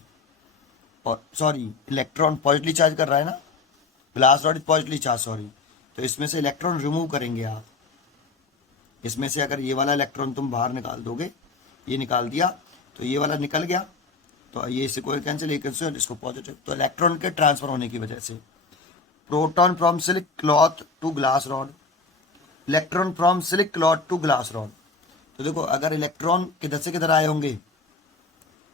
और सॉरी, इलेक्ट्रॉन पॉजिटिवली चार्ज कर रहा है ना, glass rod positively charge, sorry, तो इसमें से इलेक्ट्रॉन रिमूव करेंगे आप। इसमें से अगर ये वाला इलेक्ट्रॉन तुम बाहर निकाल दोगे, ये निकाल दिया तो ये वाला निकल गया, तो ये इससे कोई कैंसिल, इसको पॉजिटिव, तो इलेक्ट्रॉन के ट्रांसफर होने की वजह से। Proton from silk cloth to glass rod, electron from silk cloth to glass rod. तो देखो अगर इलेक्ट्रॉन किधर से किधर आए होंगे,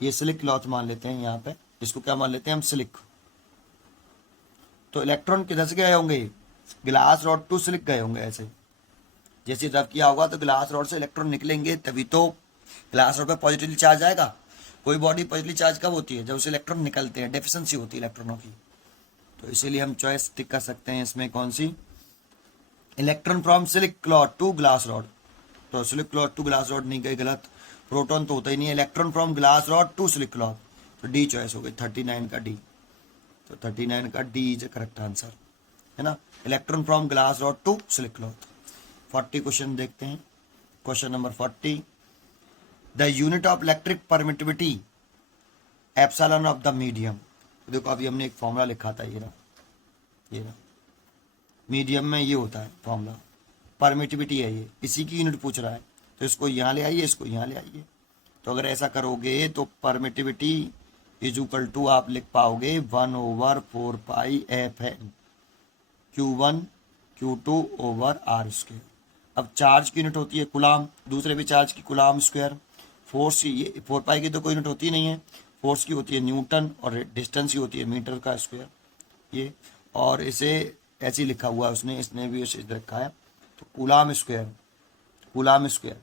ये सिल्क क्लॉथ मान लेते हैं, यहाँ पे इसको क्या मान लेते हैं हम, सिल्क। तो इलेक्ट्रॉन किधर से गए होंगे, ग्लास रॉड टू सिल्क गए होंगे ऐसे। जैसे रब किया होगा तो ग्लास रॉड से इलेक्ट्रॉन निकलेंगे, तभी तो ग्लास रॉड पे पॉजिटिवली चार्ज आएगा। कोई बॉडी पॉजिटिवली चार्ज कब होती है, जब उसे इलेक्ट्रॉन निकलते हैं, डेफिशिएंसी होती है इलेक्ट्रॉनों की। तो इसीलिए हम चॉइस टिक कर सकते हैं इसमें कौन सी, electron from silk cloth to glass rod. तो silk cloth to glass rod नहीं गई, गलत, प्रोटॉन तो होता ही नहीं है। Electron from glass rod to silk cloth, तो डी चॉइस हो गई, 39 का डी। तो 39 का D is a correct answer, है ना, electron from glass rod to silk cloth. 40 question देखते हैं। Question number 40, the unit of electric permittivity epsilon of the medium. देखो अभी हमने एक फॉर्मूला लिखा था, ये रहा मीडियम में ये होता है फॉर्मूला, परमिटिविटी है ये, इसी की यूनिट पूछ रहा है, तो इसको यहाँ ले आइए, इसको यहाँ ले आइए। तो अगर ऐसा करोगे तो परमिटिविटी इज इक्वल टू आप लिख पाओगे 1/4 पाई एफ एन Q1 Q2 over are square. अब चार्ज की यूनिट होती है कुलाम, दूसरे भी चार्ज की कुलाम स्क्वायर, फोर्स की ये 4 पाई की तो कोई यूनिट होती नहीं है, फोर्स की होती है न्यूटन और डिस्टेंस की होती है मीटर का स्क्वायर। ये, और इसे ऐसे ही लिखा हुआ है उसने, इसने भी ऐसे रखा है। तो coulomb square, coulomb square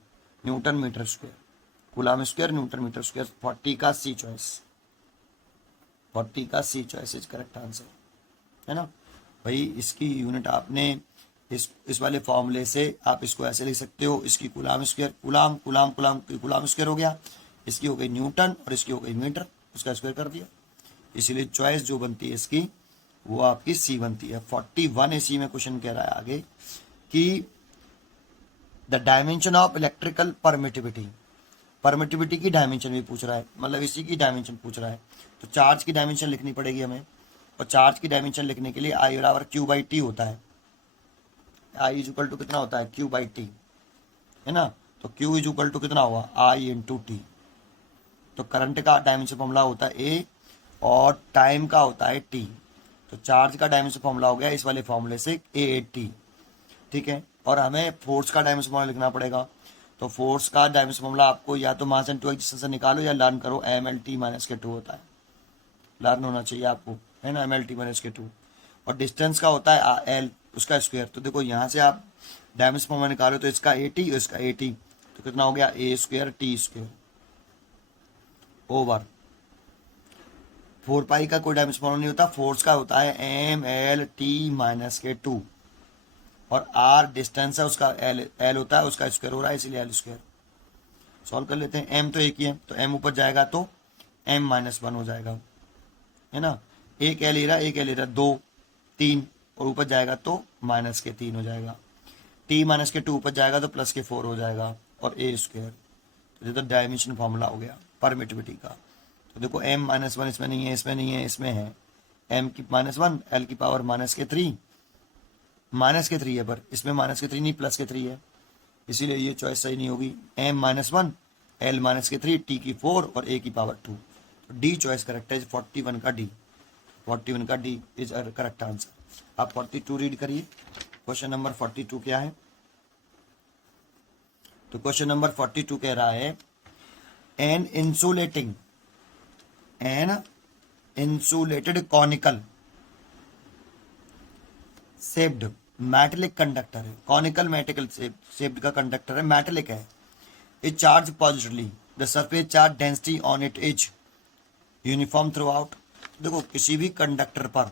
newton metre square, coulomb square newton metre square. 40 का सी चॉइस, 40 का C choice is correct answer, है ना भाई। इसकी यूनिट आपने इस वाले फॉर्मूले से आप इसको ऐसे लिख सकते हो, इसकी coulomb square, coulomb coulomb coulomb की कूलाम स्क्वायर हो गया, इसकी हो गई न्यूटन और इसकी हो गई मीटर, उसका स्क्वायर कर दिया। इसीलिए चॉइस जो बनती है इसकी वो आपकी सी बनती है। 41 इसी में क्वेश्चन कह रहा है आगे कि the dimension of electrical permittivity, permittivity की डायमेंशन भी पूछ रहा है, मतलब इसी की डायमेंशन पूछ रहा है। तो चार्ज की डायमेंशन लिखनी पड़ेगी हमें, और चार्ज की डायमेंशन लिखने के लिए आई बराबर क्यू बाई टी होता है। आई इज इक्वल टू कितना होता है, क्यू बाई टी, है ना। तो क्यू इज इक्वल टू कितना हुआ, आई इंटू टी। तो करंट का डायमेंशन फॉर्मूला होता है ए, और टाइम का होता है टी। तो चार्ज का डायमेंशन फॉर्मूला हो गया इस वाले फॉर्मूले से ए टी, ठीक है। और हमें फोर्स का डायमेंशन फॉर्मूला लिखना पड़ेगा। तो फोर्स का डायमेंशन फॉर्मूला आपको या तो मास इनटू एक्सिस से निकालो या लर्न करो, एम एल टी माइनस के 2 होता है, लर्न होना चाहिए आपको, है ना, एम एल टी माइनस के 2। और डिस्टेंस का होता है एल, उसका स्क्वायर। तो देखो यहाँ से आप डायमेंशन फॉर्मूला निकालो तो इसका ए टी और इसका ए टी, तो कितना हो गया, ए स्क्वायर टी स्क्वायर ओवर 4 पाई का कोई डायमेंशन फॉर्मूला नहीं होता, फोर्स का होता है एम एल टी माइनस के 2, और आर डिस्टेंस है उसका, एल होता है उसका स्क्वायर हो रहा है, इसीलिए एल स्क्वायर। सॉल्व कर लेते हैं। एम तो एक ही है, तो एम ऊपर जाएगा तो एम माइनस 1 हो जाएगा, है ना। एक एल ले रहा, एक एल ले रहा, 2 3, और ऊपर जाएगा तो माइनस के 3 हो जाएगा। टी माइनस के 2 ऊपर जाएगा तो प्लस के 4 हो जाएगा, और ए स्क्वायर। तो ये तो डायमेंशन फॉर्मूला हो गया परमिटिविटी का। तो देखो एम माइनस 1 इसमें नहीं है, इसमें नहीं है, इसमें है। एम की माइनस 1, एल की पावर माइनस के 3, माइनस के 3 है, पर इसमें माइनस के 3 नहीं, प्लस के 3 है, इसीलिए ये चॉइस सही नहीं होगी। एम माइनस 1, एल माइनस के 3, टी की 4 और ए की पावर 2। तो डी चॉइस करेक्ट है, 41 का डी, 41 का डी इज करेक्ट आंसर। आप 42 रीड करिए, क्वेश्चन नंबर 42 क्या है। तो क्वेश्चन नंबर 42 कह रहा है an insulated conical shaped metallic conductor है, कॉनिकल मेटेलिक शेप्ड का कंडक्टर है, मेटेलिक है। Is charge positively, the surface charge density on it is uniform throughout. देखो किसी भी कंडक्टर पर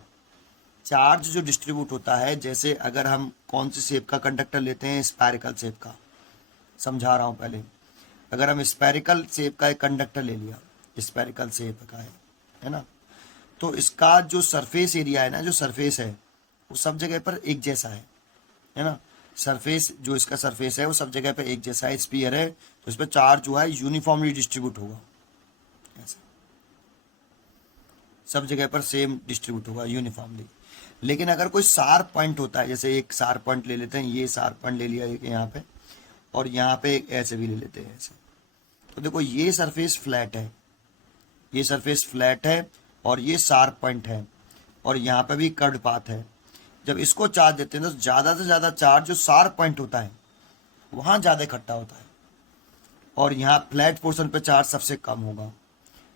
चार्ज जो डिस्ट्रीब्यूट होता है, जैसे अगर हम कौन सी शेप का कंडक्टर लेते हैं, स्फेरिकल शेप का, समझा रहा हूँ पहले। अगर हम स्फेरिकल शेप का एक कंडक्टर ले लिया, स्फेरिकल शेप का है ना, तो इसका जो सरफेस एरिया है ना, जो सरफेस है वो सब जगह पर एक जैसा है ना। सरफेस जो इसका सरफेस है वो सब जगह पर एक जैसा है, स्फीयर है, तो इस पर चार्ज जो है यूनिफॉर्मली डिस्ट्रीब्यूट होगा, ऐसा सब जगह पर सेम डिस्ट्रीब्यूट होगा यूनिफॉर्मली। लेकिन अगर कोई शार्प पॉइंट होता है, जैसे एक शार्प पॉइंट ले लेते हैं, ये शार्प पॉइंट ले लिया एक यहाँ पे, और यहाँ पे एक ऐसे भी ले लेते हैं ऐसे। तो देखो ये सरफेस फ्लैट है, ये सरफेस फ्लैट है, और ये शार्प पॉइंट है, और यहाँ पे भी कर्ड पाथ है। जब इसको चार्ज देते हैं तो ज़्यादा से ज़्यादा चार्ज जो शार्प पॉइंट होता है वहाँ ज़्यादा इकट्ठा होता है, और यहाँ फ्लैट पोर्शन पे चार्ज सबसे कम होगा।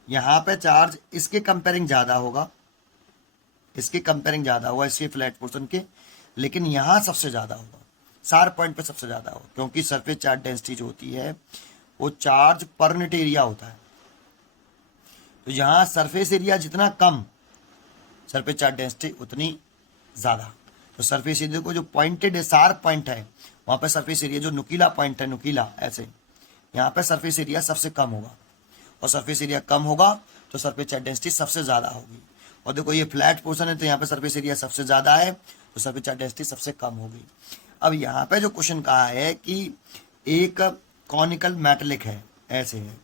यहाँ पे चार्ज इसके कंपेयरिंग ज़्यादा होगा, इसके कंपेयरिंग ज़्यादा होगा, इसके फ्लैट पोर्शन के, लेकिन यहाँ सबसे ज़्यादा होगा, शार्प पॉइंट पे सबसे ज़्यादा होगा, क्योंकि सरफेस चार्ज डेंसिटी जो होती है वो चार्ज पर यूनिट एरिया होता है। तो यहाँ सरफेस एरिया जितना कम, सरफेस चार्ज डेंसिटी उतनी ज़्यादा। तो सरफेस एरिया को जो पॉइंटेड है, शार्प पॉइंट है, वहाँ पे सरफेस एरिया जो नुकीला पॉइंट है, नुकीला ऐसे, यहाँ पे सरफेस एरिया सबसे कम होगा, और सरफेस एरिया कम होगा तो सरफेस चार्ज डेंसिटी सबसे ज़्यादा होगी। और देखो ये फ्लैट पोर्शन है, तो यहाँ पे सरफेस एरिया सबसे ज़्यादा है, तो सरफेस चार्ज डेंसिटी सबसे कम होगी। अब यहाँ पे जो क्वेश्चन कहा है कि एक कॉनिकल मेटेलिक है, ऐसे है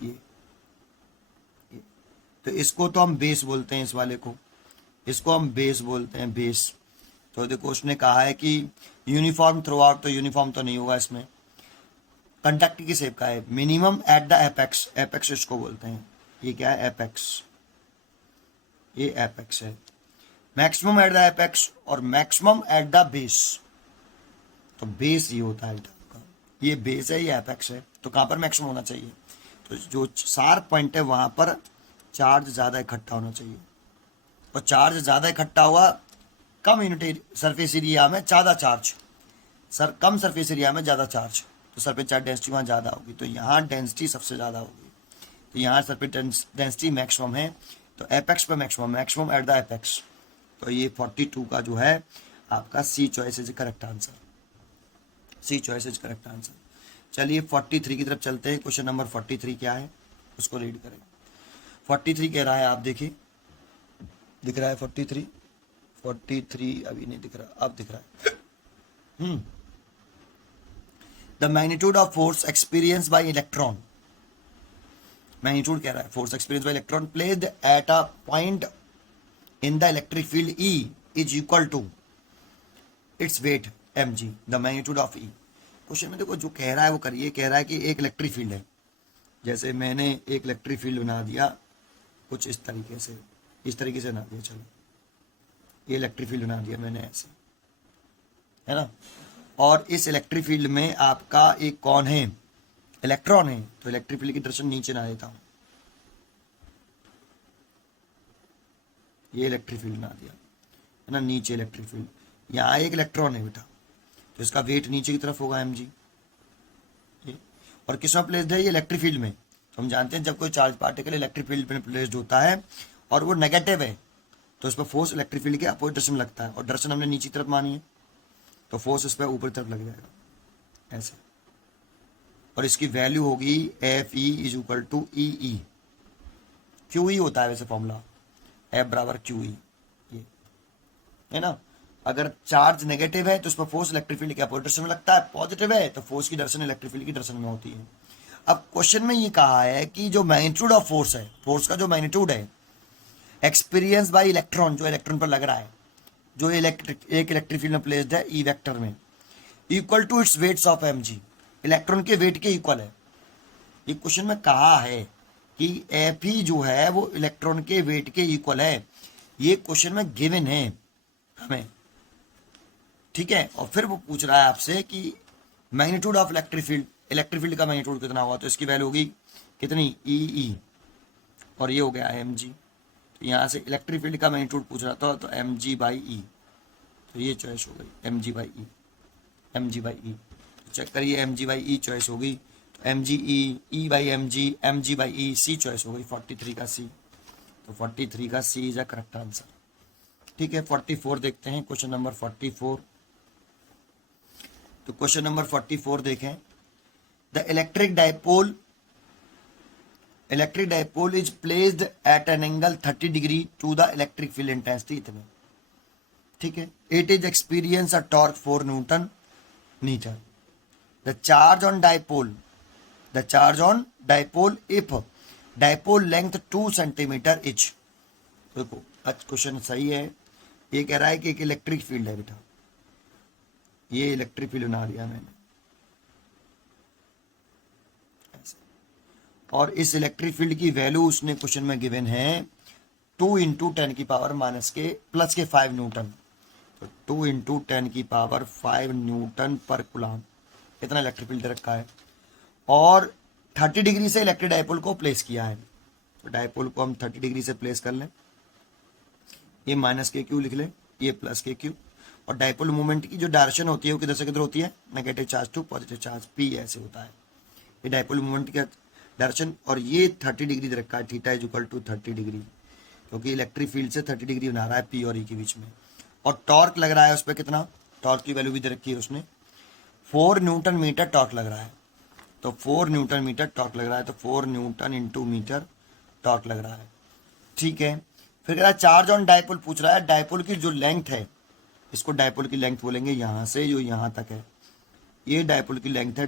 ये, तो इसको तो हम बेस बोलते हैं, इस वाले को, इसको हम बेस बोलते हैं, बेस। तो देखो उसने कहा है कि यूनिफॉर्म थ्रू आउट, तो यूनिफॉर्म तो नहीं होगा इसमें। कंडक्टर की शेप का है, minimum at the apex, apex इसको बोलते हैं, ये क्या है, एपेक्स, ये एपेक्स है। मैक्सिमम एट द एपेक्स और मैक्सिमम एट द बेस, तो बेस ये होता है का, ये बेस है, ये एपेक्स है, तो कहाँ पर मैक्सिमम होना चाहिए, तो जो शार्प पॉइंट है वहाँ पर चार्ज ज़्यादा इकट्ठा होना चाहिए, और चार्ज ज़्यादा इकट्ठा हुआ कम यूनिट सरफेस एरिया में ज़्यादा चार्ज, कम सरफेस एरिया में ज़्यादा चार्ज, तो सरफेस चार्ज डेंसिटी वहाँ ज़्यादा होगी, तो यहाँ डेंसिटी सबसे ज़्यादा होगी, तो यहाँ सरफेस डेंसिटी मैक्सिमम है, तो एपेक्स पे मैक्सिमम एट द एपेक्स, तो ये 42 का जो है आपका C choice is correct answer, C choice is correct answer. चलिए 43 की तरफ चलते हैं। क्वेश्चन नंबर 43 क्या है उसको रीड करें। 43 कह रहा है, आप देखिए, दिख रहा है 43 अभी नहीं दिख रहा, अब दिख रहा है। The magnitude of force experience by electron, magnitude कह रहा है force experience by electron placed at a point in the electric field E is equal to its weight mg, the magnitude of E। Question में देखो जो कह रहा है वो करिए, कह रहा है कि एक इलेक्ट्रिक फील्ड है, जैसे मैंने एक इलेक्ट्रिक फील्ड बना दिया कुछ इस तरीके से बना दिया, चलो ये इलेक्ट्रिक फील्ड बना दिया मैंने ऐसे, है ना, और इस इलेक्ट्रिक फील्ड में आपका एक कौन है, इलेक्ट्रॉन है, तो इलेक्ट्रिक फील्ड की डायरेक्शन नीचे ना देता हूं, ये इलेक्ट्रिक फील्ड बना दिया है ना, नीचे इलेक्ट्रिक फील्ड, यहाँ एक इलेक्ट्रॉन है बेटा, तो इसका वेट नीचे की तरफ होगा mg, और किसमें प्लेस्ड है, ये इलेक्ट्रिक फील्ड में। तो हम जानते हैं जब कोई चार्ज पार्टिकल इलेक्ट्रिक फील्ड में प्लेस्ड होता है और वो नेगेटिव है तो इस पर फोर्स इलेक्ट्रिक फील्ड के अपोजिट डायरेक्शन में लगता है, और डायरेक्शन हमने नीचे तरफ मानी है तो फोर्स इस पर ऊपर तरफ लग जाएगा ऐसे, और इसकी वैल्यू होगी Fe is equal to E, Q E होता है वैसे फॉर्मूला, F बराबर क्यू ई, ये है ना। अगर चार्ज नेगेटिव है तो उस पर फोर्स इलेक्ट्रिक फील्ड के अपोजिट डायरेक्शन में लगता है, पॉजिटिव है तो फोर्स की डायरेक्शन इलेक्ट्रिक फील्ड की डायरेक्शन में होती है। अब क्वेश्चन में ये कहा है कि जो मैग्नीट्यूड ऑफ फोर्स है, फोर्स का जो मैग्नीट्यूड है एक्सपीरियंस बाय इलेक्ट्रॉन, जो इलेक्ट्रॉन पर लग रहा है, जो एक इलेक्ट्रिक फील्ड में प्लेस्ड है ई वेक्टर में, equal to its weights of mg, electron के वेट के इक्वल है। ये क्वेश्चन में कहा है कि Fe जो है वो इलेक्ट्रॉन के वेट के इक्वल है, ये क्वेश्चन में गिवन है हमें, ठीक है। और फिर वो पूछ रहा है आपसे कि मैग्नीट्यूड ऑफ इलेक्ट्रिक फील्ड का मैग्नीट्यूड कितना हुआ, तो इसकी वैल्यू होगी कितनी ई, और ये हो गया mg, तो यहाँ से इलेक्ट्रिक फील्ड का मैग्नीट्यूड पूछ रहा था तो mg बाई ई, तो ये चॉइस हो गई mg बाई ई, चेक करिए mg बाई ई चॉइस होगी, तो mg E by mg by E, C choice हो गई 43 का सी, तो 43 का C is a correct answer, ठीक है। 44 देखते हैं, क्वेश्चन नंबर 44। तो क्वेश्चन नंबर 44 देखें, the electric dipole is placed at an angle 30 degree to the electric field intensity, इतने, ठीक है। It is experience a torque 4 newton metre, the charge on dipole if dipole length 2 centimetre each. देखो आज question सही है, ये कह रहा है कि एक इलेक्ट्रिक फील्ड है बेटा, ये इलेक्ट्रिक फील्ड बना दिया मैंने ऐसे, और इस इलेक्ट्रिक फील्ड की वैल्यू उसने क्वेश्चन में गिवन है 2 × 10⁻⁻5 न्यूटन, तो 2 × 10⁻5 न्यूटन पर कूलम, इतना इलेक्ट्रिक फील्ड रखा है, और 30 डिग्री से इलेक्ट्रिक डाइपोल को प्लेस किया है, तो डाइपोल को हम 30 डिग्री से प्लेस कर लें, ये -kq लिख लें, ये +kq, और डाइपोल मूवमेंट की जो डायरेक्शन होती है वो किधर से किधर होती है, negative charge to positive charge, p ऐसे होता है ये डाइपोल मूवमेंट का डायरेक्शन, और ये 30 डिग्री दे रखा है, theta is equal to 30 degree, क्योंकि इलेक्ट्रिक फील्ड से 30 डिग्री बना रहा है p और e के बीच में, और टॉर्क लग रहा है उस पर कितना, टॉर्क की वैल्यू भी दे रखी है उसने, 4 न्यूटन मीटर टॉर्क लग रहा है, तो 4 न्यूटन मीटर टॉर्क लग रहा है, तो 4 न्यूटन इंटू मीटर टॉर्क लग रहा है, ठीक है। फिर कह रहा है चार्ज ऑन डाइपोल पूछ रहा है, डाइपोल की जो लेंथ है, इसको डाइपोल की लेंथ बोलेंगे, यहाँ से जो यहाँ तक है, ये डाइपोल की लेंथ है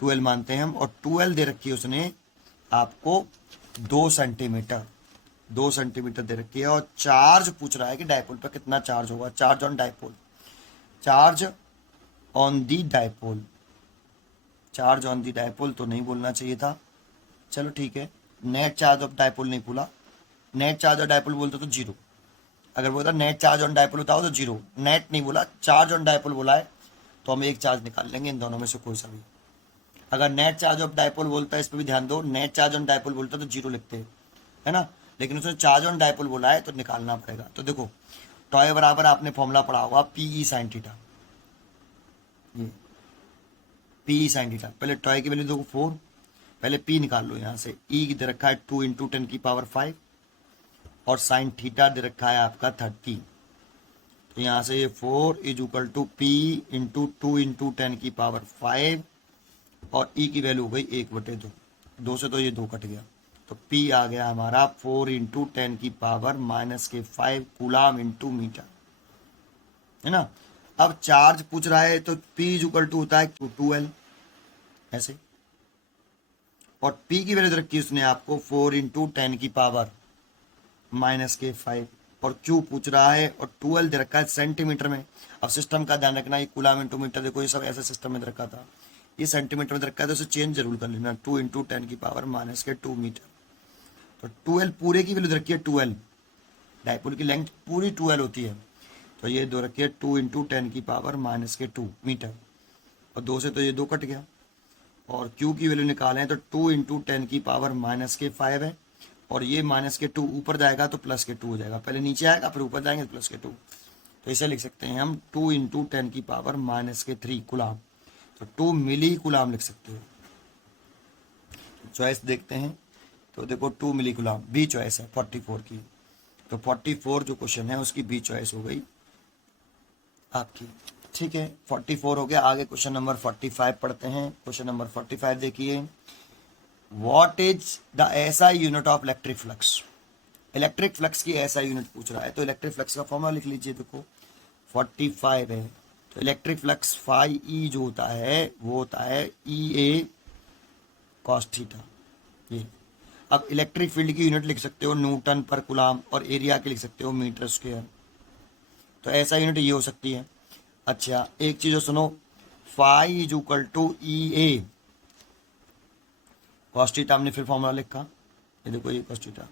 2l मानते हैं हम, और 2l दे रखी है उसने आपको 2 सेंटीमीटर दे रखी है, और चार्ज पूछ रहा है कि डाइपोल पर कितना चार्ज होगा, चार्ज ऑन दी डाइपोल तो नहीं बोलना चाहिए था, चलो ठीक है, नेट चार्ज ऑफ डाइपोल नहीं बोला, नेट चार्ज ऑन डाइपोल बोलते तो 0, अगर बोलता नेट चार्ज ऑन डाइपोल होता हो तो 0, नेट नहीं बोला, चार्ज ऑन डाइपोल बोला है, तो हम एक चार्ज निकाल लेंगे इन दोनों में से कोई सा भी। अगर नेट चार्ज ऑफ डाइपोल बोलता है, इस पर भी ध्यान दो, नेट चार्ज ऑन डाइपोल बोलता है तो 0 लिखते हैं, है ना, लेकिन उसने चार्ज ऑन डायपोल बोला है तो निकालना पड़ेगा। तो देखो टॉय बराबर आपने फॉर्मूला पढ़ा होगा पीई साइन थीटा, ये पीई साइन थीटा। पहले टॉय की वैल्यू देखो 4, पहले पी निकाल लो यहाँ से। ई दे रखा है 2 इंटू 10⁵ और साइन थीटा दे रखा है आपका 30। तो यहाँ से ये 4 is equal to P into 2 into 10⁵ और ई की वैल्यू हो गई 1/2। 2 से तो ये 2 कट गया, तो पी आ गया हमारा 4 इंटू 10⁻⁻⁵ कूलाम इंटू मीटर, है ना। अब चार्ज पूछ रहा है तो पी इज इक्वल टू होता है 2L ऐसे, और पी की वैल्यू रखी उसने आपको 4 इंटू 10⁻⁵ और क्यू पूछ रहा है और 2L दे रखा है सेंटीमीटर में। अब सिस्टम का ध्यान रखना, ये कूलाम इंटू मीटर, देखो ये सब ऐसे सिस्टम में दे रखा था, ये सेंटीमीटर में दे रखा है तो इसे चेंज जरूर कर लेना, 2 इंटू 10⁻⁻² मीटर। तो 2L पूरे की वैल्यू दे रखी है 2L, डायपोल की लेंथ पूरी 2L होती है, तो ये दो रखी है 2 इंटू 10⁻⁻² मीटर, और 2 से तो ये 2 कट गया। और Q की वैल्यू निकालें तो 2 इंटू 10⁻⁻⁵ है, और ये -2 ऊपर जाएगा तो +2 हो जाएगा, पहले नीचे आएगा फिर ऊपर जाएंगे तो +2। तो इसे लिख सकते हैं हम 2 इंटू 10⁻⁻³ कूलाम, तो 2 मिली कूलाम लिख सकते हो। चॉइस देखते हैं, तो देखो 2 मिली कूलाम बी चॉइस है 44 की, तो 44 जो क्वेश्चन है उसकी बी चॉइस हो गई आपकी। ठीक है, 44 हो गया। आगे क्वेश्चन नंबर 45 पढ़ते हैं। क्वेश्चन नंबर 45 देखिए, what is the SI unit of electric flux. Electric flux की एसआई यूनिट पूछ रहा है, तो इलेक्ट्रिक फ्लक्स का फॉर्मूला लिख लीजिए। देखो 45 है, तो इलेक्ट्रिक फ्लक्स फाई ई जो होता है वो होता है EA cos थीटा। ये अब इलेक्ट्रिक फील्ड की यूनिट लिख सकते हो न्यूटन पर कूलाम, और एरिया की लिख सकते हो मीटर स्क्वायर, तो ऐसा यूनिट ये हो सकती है। अच्छा एक चीज सुनो, phi is equal to EA cos theta, हमने फिर फॉर्मूला लिखा, ये देखो ये cos थीटा।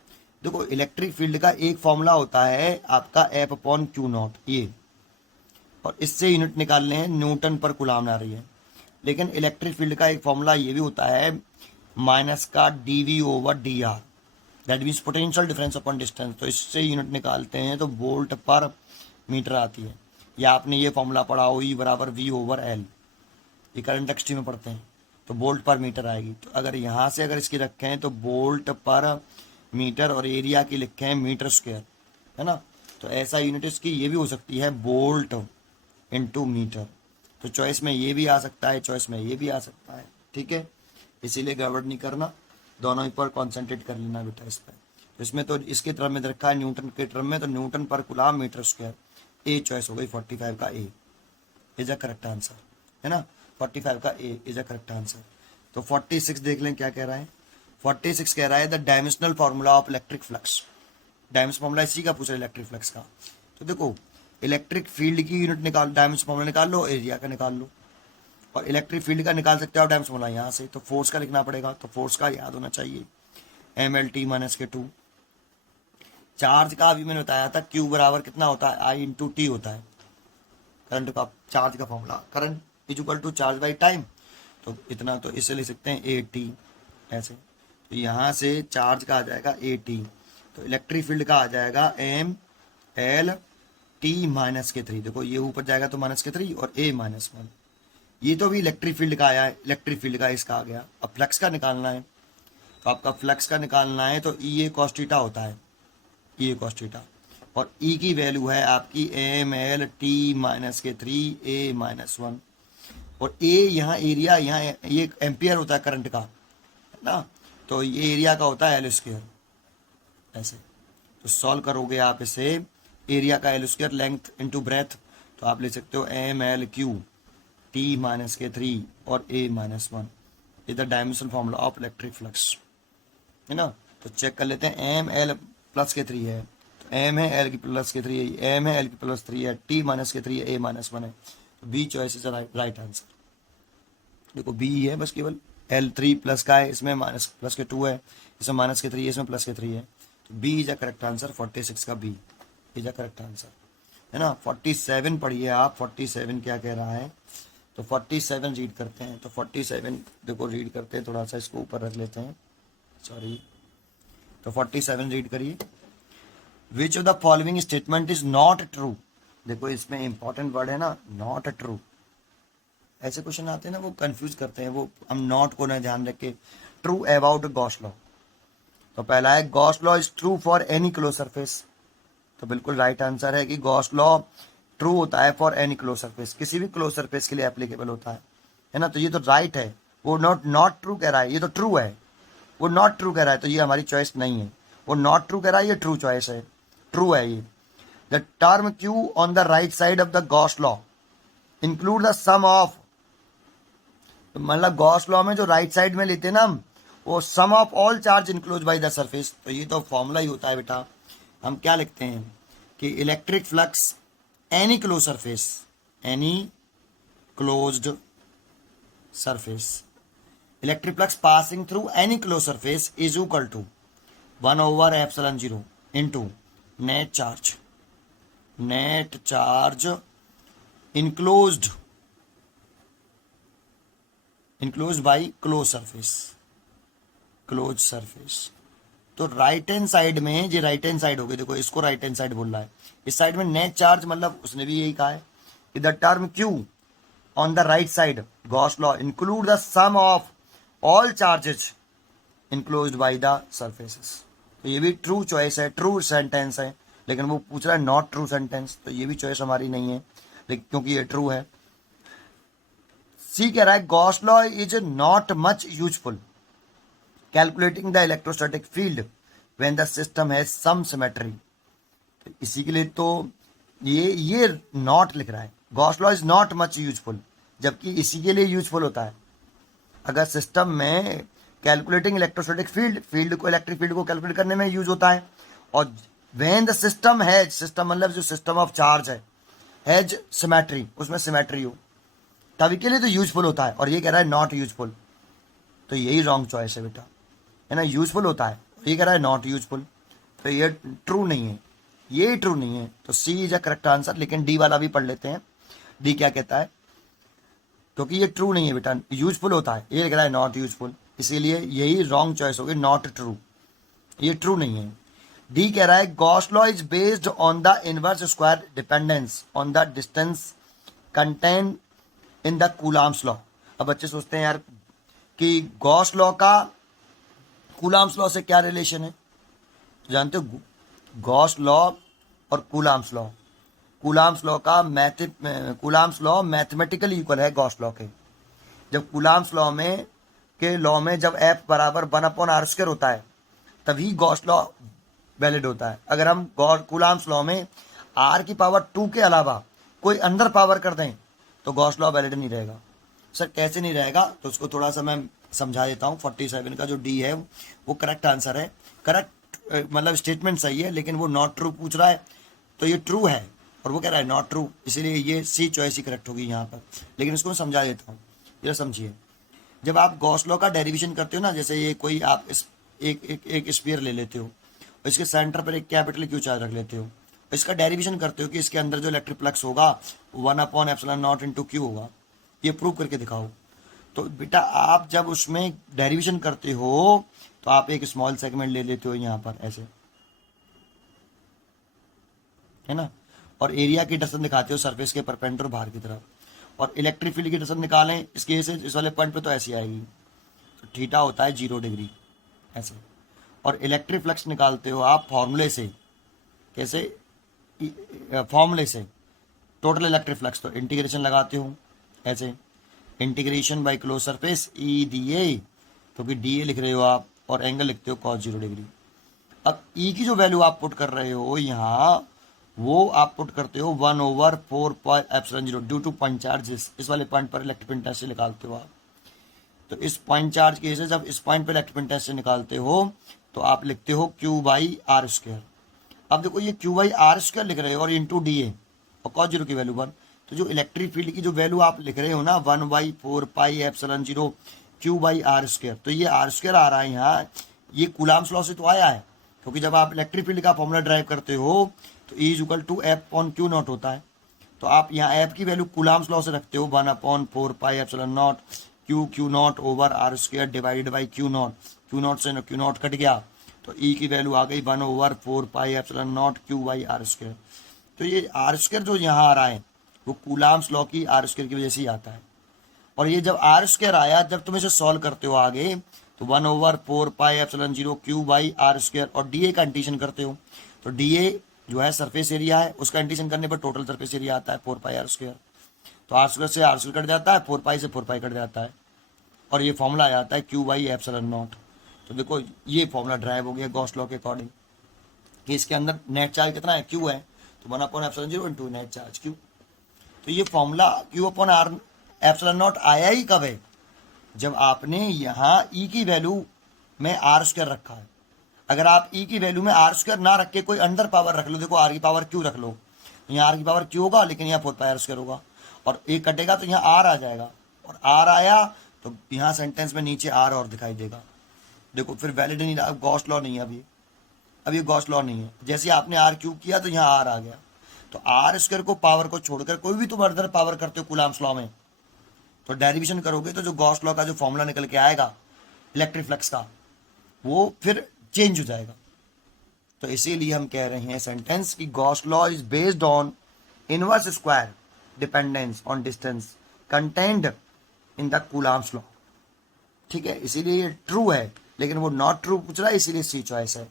देखो इलेक्ट्रिक फील्ड का एक फॉर्मूला होता है आपका F/Q0 ये, और इससे यूनिट निकालने हैं न्यूटन पर कूलाम आ रही है। लेकिन इलेक्ट्रिक फील्ड का एक फॉर्मूला ये भी होता है -dV/dr, that means potential difference upon distance, तो इससे यूनिट निकालते हैं तो वोल्ट पर मीटर आती है। या आपने ये फॉर्मूला पढ़ा हो E/V/L, ये करंट एक्सट्री में पढ़ते हैं, तो वोल्ट पर मीटर आएगी। तो अगर यहाँ से अगर इसकी रखें तो वोल्ट पर मीटर, और एरिया की लिखें मीटर स्क्वायर, है ना। तो ऐसा यूनिट इसकी ये भी हो सकती है वोल्ट इंटू मीटर। तो चॉइस में ये भी आ सकता है, चॉइस में ये भी आ सकता है, ठीक है। इसीलिए गड़बड़ नहीं करना, दोनों ही पर कॉन्सेंट्रेट कर लेना बेटा इस पर। तो इसमें तो इसके टर्म में रखा है न्यूटन के टर्म में, तो न्यूटन पर coulomb metre square, A choice हो गई 45 का A is a correct answer, है ना। 45 का A is a correct answer. तो 46 देख लें क्या कह रहा है। 46 कह रहा है the dimensional formula of electric flux. Dimensional formula इसी का पूछ रहा है इलेक्ट्रिक फ्लक्स का। तो देखो इलेक्ट्रिक फील्ड की यूनिट निकाल, डायमेंशनल फार्मूला निकाल लो, एरिया का निकाल लो, और इलेक्ट्रिक फील्ड का निकाल सकते हो आप डायमेंशनल फार्मूला यहाँ से। तो फोर्स का लिखना पड़ेगा, तो फोर्स का याद होना चाहिए MLT-2। चार्ज का अभी मैंने बताया था Q बराबर कितना होता है I/T होता है, करंट का चार्ज का formula, current is equal to charge by time, तो इतना तो इसे लिख सकते हैं AT ऐसे। तो यहाँ से चार्ज का आ जाएगा AT, तो इलेक्ट्रिक फील्ड का आ जाएगा MLT-3। देखो ये ऊपर जाएगा तो -3 और A-1, ये तो भी इलेक्ट्रिक फील्ड का आया है, इलेक्ट्रिक फील्ड का इसका आ गया। अब फ्लक्स का निकालना है, तो आपका फ्लक्स का निकालना है तो EA cos थीटा होता है, EA cos थीटा, और E की वैल्यू है आपकी MLT-3 A-1, और A यहाँ एरिया, यहाँ ये एम्पियर होता है करंट का, है ना, तो ये एरिया का होता है L² ऐसे। तो सॉल्व करोगे आप इसे, एरिया का L² लेंथ इंटू ब्रेथ, तो आप ले सकते हो MLQ-T-3 और A-1 is the dimensional formula of electric flux, है ना। तो चेक कर लेते हैं, M L+3 है, तो M है L+3 है, M है L+3 है, T-3 है, A-1 है, तो B choice is right answer. देखो बी है बस केवल, L3+ का है, इसमें -+2 है, इसमें -3 है, इसमें +3 है, तो B is a correct answer. 46 का B is a correct answer, है ना। 47 पढ़िए आप, 47 क्या कह रहा है, तो 47 रीड करते हैं। तो 47 देखो रीड करते हैं, थोड़ा सा इसको ऊपर रख लेते हैं, सॉरी तो 47 रीड करिए। Which of the following statement is not true. देखो इसमें इंपॉर्टेंट वर्ड है ना, नॉट ट्रू। ऐसे क्वेश्चन आते हैं ना, वो कंफ्यूज करते हैं, वो हम नॉट को ना ध्यान रख के। True about Gauss law. तो पहला है Gauss law is true for any close surface. तो बिल्कुल राइट आंसर है कि गॉस लॉ ट्रू होता है फॉर एनी क्लोज सरफेस, किसी भी क्लोज सरफेस के लिए एप्लीकेबल होता है ना। तो ये तो राइट है, वो नॉट ट्रू कह रहा है, ये तो ट्रू है। वो नॉट ट्रू कह रहा है तो ये हमारी चॉइस नहीं है। वो नॉट ट्रू कह रहा है, ये ट्रू चॉइस है, ट्रू है ये। The term Q on the right side of the Gauss law include the sum of. तो मतलब गॉस लॉ में जो राइट साइड में लेते हैं ना हम, वो sum of all charge enclose by the surface. तो ये तो फॉर्मूला ही होता है बेटा। हम क्या लिखते हैं कि electric flux any close surface, any closed surface, electric flux passing through any close surface is equal to 1/ε0 into net charge, net charge enclosed by close surface, close surface. तो राइट हैंड साइड में, ये right hand side हो गई, देखो इसको right hand side बोल रहा है, इस साइड में नेट चार्ज, मतलब उसने भी यही कहा है कि the term Q on the right side Gauss law include the sum of all charges enclosed by the surfaces. तो ये भी ट्रू चॉइस है, ट्रू सेंटेंस है, लेकिन वो पूछ रहा है नॉट ट्रू सेंटेंस, तो ये भी चॉइस हमारी नहीं है, लेकिन क्योंकि ये ट्रू है। सी कह रहा है Gauss law is not much useful calculating the electrostatic field when the system has some symmetry. तो इसी के लिए तो ये नॉट लिख रहा है, Gauss law is not much useful, जबकि इसी के लिए यूजफुल होता है अगर सिस्टम में कैलकुलेटिंग इलेक्ट्रोस्टैटिक फील्ड को, इलेक्ट्रिक फील्ड को कैलकुलेट करने में यूज होता है। और when the system has, system मतलब जो सिस्टम ऑफ चार्ज है, हैज सिमेट्री, उसमें सिमेट्री हो, तभी के लिए तो यूजफुल होता है। और ये कह रहा है नॉट यूजफुल, तो यही रॉन्ग चॉइस है बेटा, है ना। यूजफुल होता है, ये कह रहा है नॉट यूजफुल, तो ये ट्रू नहीं है, ये ट्रू नहीं है। तो सी इज अ करेक्ट आंसर। लेकिन डी वाला भी पढ़ लेते हैं, डी क्या कहता है, क्योंकि ये ट्रू नहीं है बेटा, यूजफुल होता है, ये कह रहा है नॉट यूजफुल, इसीलिए यही रॉन्ग चॉइस होगी, नॉट ट्रू, ये ट्रू नहीं है। डी कह रहा है Gauss law is based on the inverse square dependence on the distance contain in the coulombs law. अब बच्चे सोचते हैं यार कि गॉस लॉ का कूलाम्स लॉ से क्या रिलेशन है। जानते हो गॉस लॉ और कूलाम्स लॉ, कूलाम्स लॉ का कूलाम्स लॉ मैथमेटिकली इक्वल है गॉस लॉ के। जब कूलाम्स लॉ में जब एफ बराबर 1/r² होता है, तभी गॉस लॉ वैलिड होता है। अगर हम कूलाम्स लॉ में r की पावर 2 के अलावा कोई अंदर पावर कर दें तो गॉस लॉ वैलिड नहीं रहेगा। सर कैसे नहीं रहेगा, तो उसको थोड़ा सा मैं समझा देता हूँ। 47 का जो डी है वो करेक्ट आंसर है, करेक्ट मतलब स्टेटमेंट सही है, लेकिन वो नॉट ट्रू पूछ रहा है, तो ये ट्रू है और वो कह रहा है नॉट ट्रू, इसीलिए ये सी चॉइस ही करेक्ट होगी यहाँ पर। लेकिन इसको मैं समझा देता हूँ, ये समझिए। जब आप गॉस लॉ का डेरिवेशन करते हो ना, जैसे ये कोई आप एक स्फीयर ले लेते हो, इसके सेंटर पर एक कैपिटल क्यू चार्ज रख लेते हो, इसका डेरिवेशन करते हो कि इसके अंदर जो इलेक्ट्रिक फ्लक्स होगा 1/ε0 × Q होगा, ये प्रूव करके दिखाओ। तो बेटा आप जब उसमें डेरिवेशन करते हो तो आप एक स्मॉल सेगमेंट ले लेते हो यहाँ पर ऐसे, है ना, और एरिया की डिस्टेंस दिखाते हो सरफेस के परपेंडिकुलर बाहर की तरफ, और इलेक्ट्रिक फील्ड की डिस्टेंस निकालें इस केस से, इस वाले पॉइंट पे तो ऐसी आएगी, तो थीटा होता है 0 डिग्री ऐसे। और इलेक्ट्रिक फ्लक्स निकालते हो आप फॉर्मूले से, कैसे, फॉर्मूले से टोटल इलेक्ट्रिक फ्लक्स, तो इंटीग्रेशन लगाते हो ऐसे, integration by close surface E D A, क्योंकि डी ए लिख रहे हो आप और एंगल लिखते हो cos 0 डिग्री। अब ई की जो वैल्यू आप पुट कर रहे हो यहाँ, वो आप पुट करते हो 1/4πε0 ड्यू टू पॉइंट चार्जेस, इस वाले पॉइंट पर इलेक्ट्रिक इंटेंसिटी से निकालते हो आप। तो इस पॉइंट चार्ज के हिसाब से जब इस पॉइंट पर इलेक्ट्रिक इंटेंसिटी से निकालते हो तो आप लिखते हो Q/r²। अब देखो ये Q/r² लिख रहे हो और इंटू डी ए और cos 0 की वैल्यू 1, तो जो इलेक्ट्रिक फील्ड की जो वैल्यू आप लिख रहे हो ना 1/4πε0 Q/r², तो ये r² आ रहा है यहाँ, ये कूलाम्स लॉ से तो आया है, क्योंकि जब आप इलेक्ट्रिक फील्ड का फॉर्मूला ड्राइव करते हो तो E = F/Q0 होता है। तो आप यहाँ F की वैल्यू कूलाम्स लॉ से रखते हो 1/4πε0 Q0/r² divided by Q0, Q0 से Q0 कट गया, तो ई की वैल्यू आ गई 1/4πε0 Q/r²। तो ये r² जो यहाँ आ रहा है वो कूलाम्स लॉ की r² की वजह से ही आता है। और ये जब r² आया, जब तुम इसे सॉल्व करते हो आगे, तो 1/4πε0 Q/r², और dA का इंटीग्रेशन करते हो तो dA जो है सरफेस एरिया है, उसका इंटीग्रेशन करने पर टोटल सरफेस एरिया आता है 4πr²। तो r² से r² कट जाता है, 4π से 4π कट जाता है, और ये फॉर्मूला आ जाता है Q/ε0। तो देखो ये फॉर्मूला ड्राइव हो गया गॉस लॉ के अकॉर्डिंग कि इसके अंदर नेट चार्ज कितना है, Q है, तो 1/ε0 इंटू नेट चार्ज Q। तो ये फॉर्मूला Q/r∈0 आया ही कब है, जब आपने यहाँ E की वैल्यू में r² रखा है। अगर आप E की वैल्यू में r² ना रख के कोई अंडर पावर रख लो, देखो r की पावर Q रख लो, यहाँ r की पावर Q होगा, लेकिन यहाँ 4πr² होगा, और एक कटेगा तो यहाँ r आ जाएगा, और r आया तो यहाँ सेंटेंस में नीचे r और दिखाई देगा। देखो फिर वैलिड नहीं रहा, गॉस लॉ नहीं है अब ये गॉस लॉ नहीं है। जैसे आपने r क्यूब किया तो यहाँ r आ गया, तो r² को पावर को छोड़कर कोई भी तुम अदर पावर करते हो कूलाम्स लॉ में, तो डेरिवेशन करोगे तो जो गॉस लॉ का जो फॉर्मूला निकल के आएगा इलेक्ट्रिक फ्लक्स का, वो फिर चेंज हो जाएगा। तो इसीलिए हम कह रहे हैं सेंटेंस की Gauss law is based on inverse square dependence on distance contained in the coulombs law. ठीक है, इसीलिए ये ट्रू है, लेकिन वो नॉट ट्रू पूछ रहा है, इसीलिए सी चॉइस है।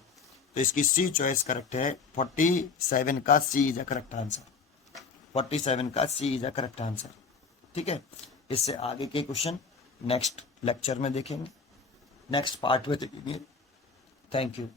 तो इसकी सी चॉइस करेक्ट है, 47 का C is a correct answer, 47 का C is a correct answer. ठीक है, इससे आगे के क्वेश्चन नेक्स्ट लेक्चर में देखेंगे, नेक्स्ट पार्ट में देखेंगे। Thank you.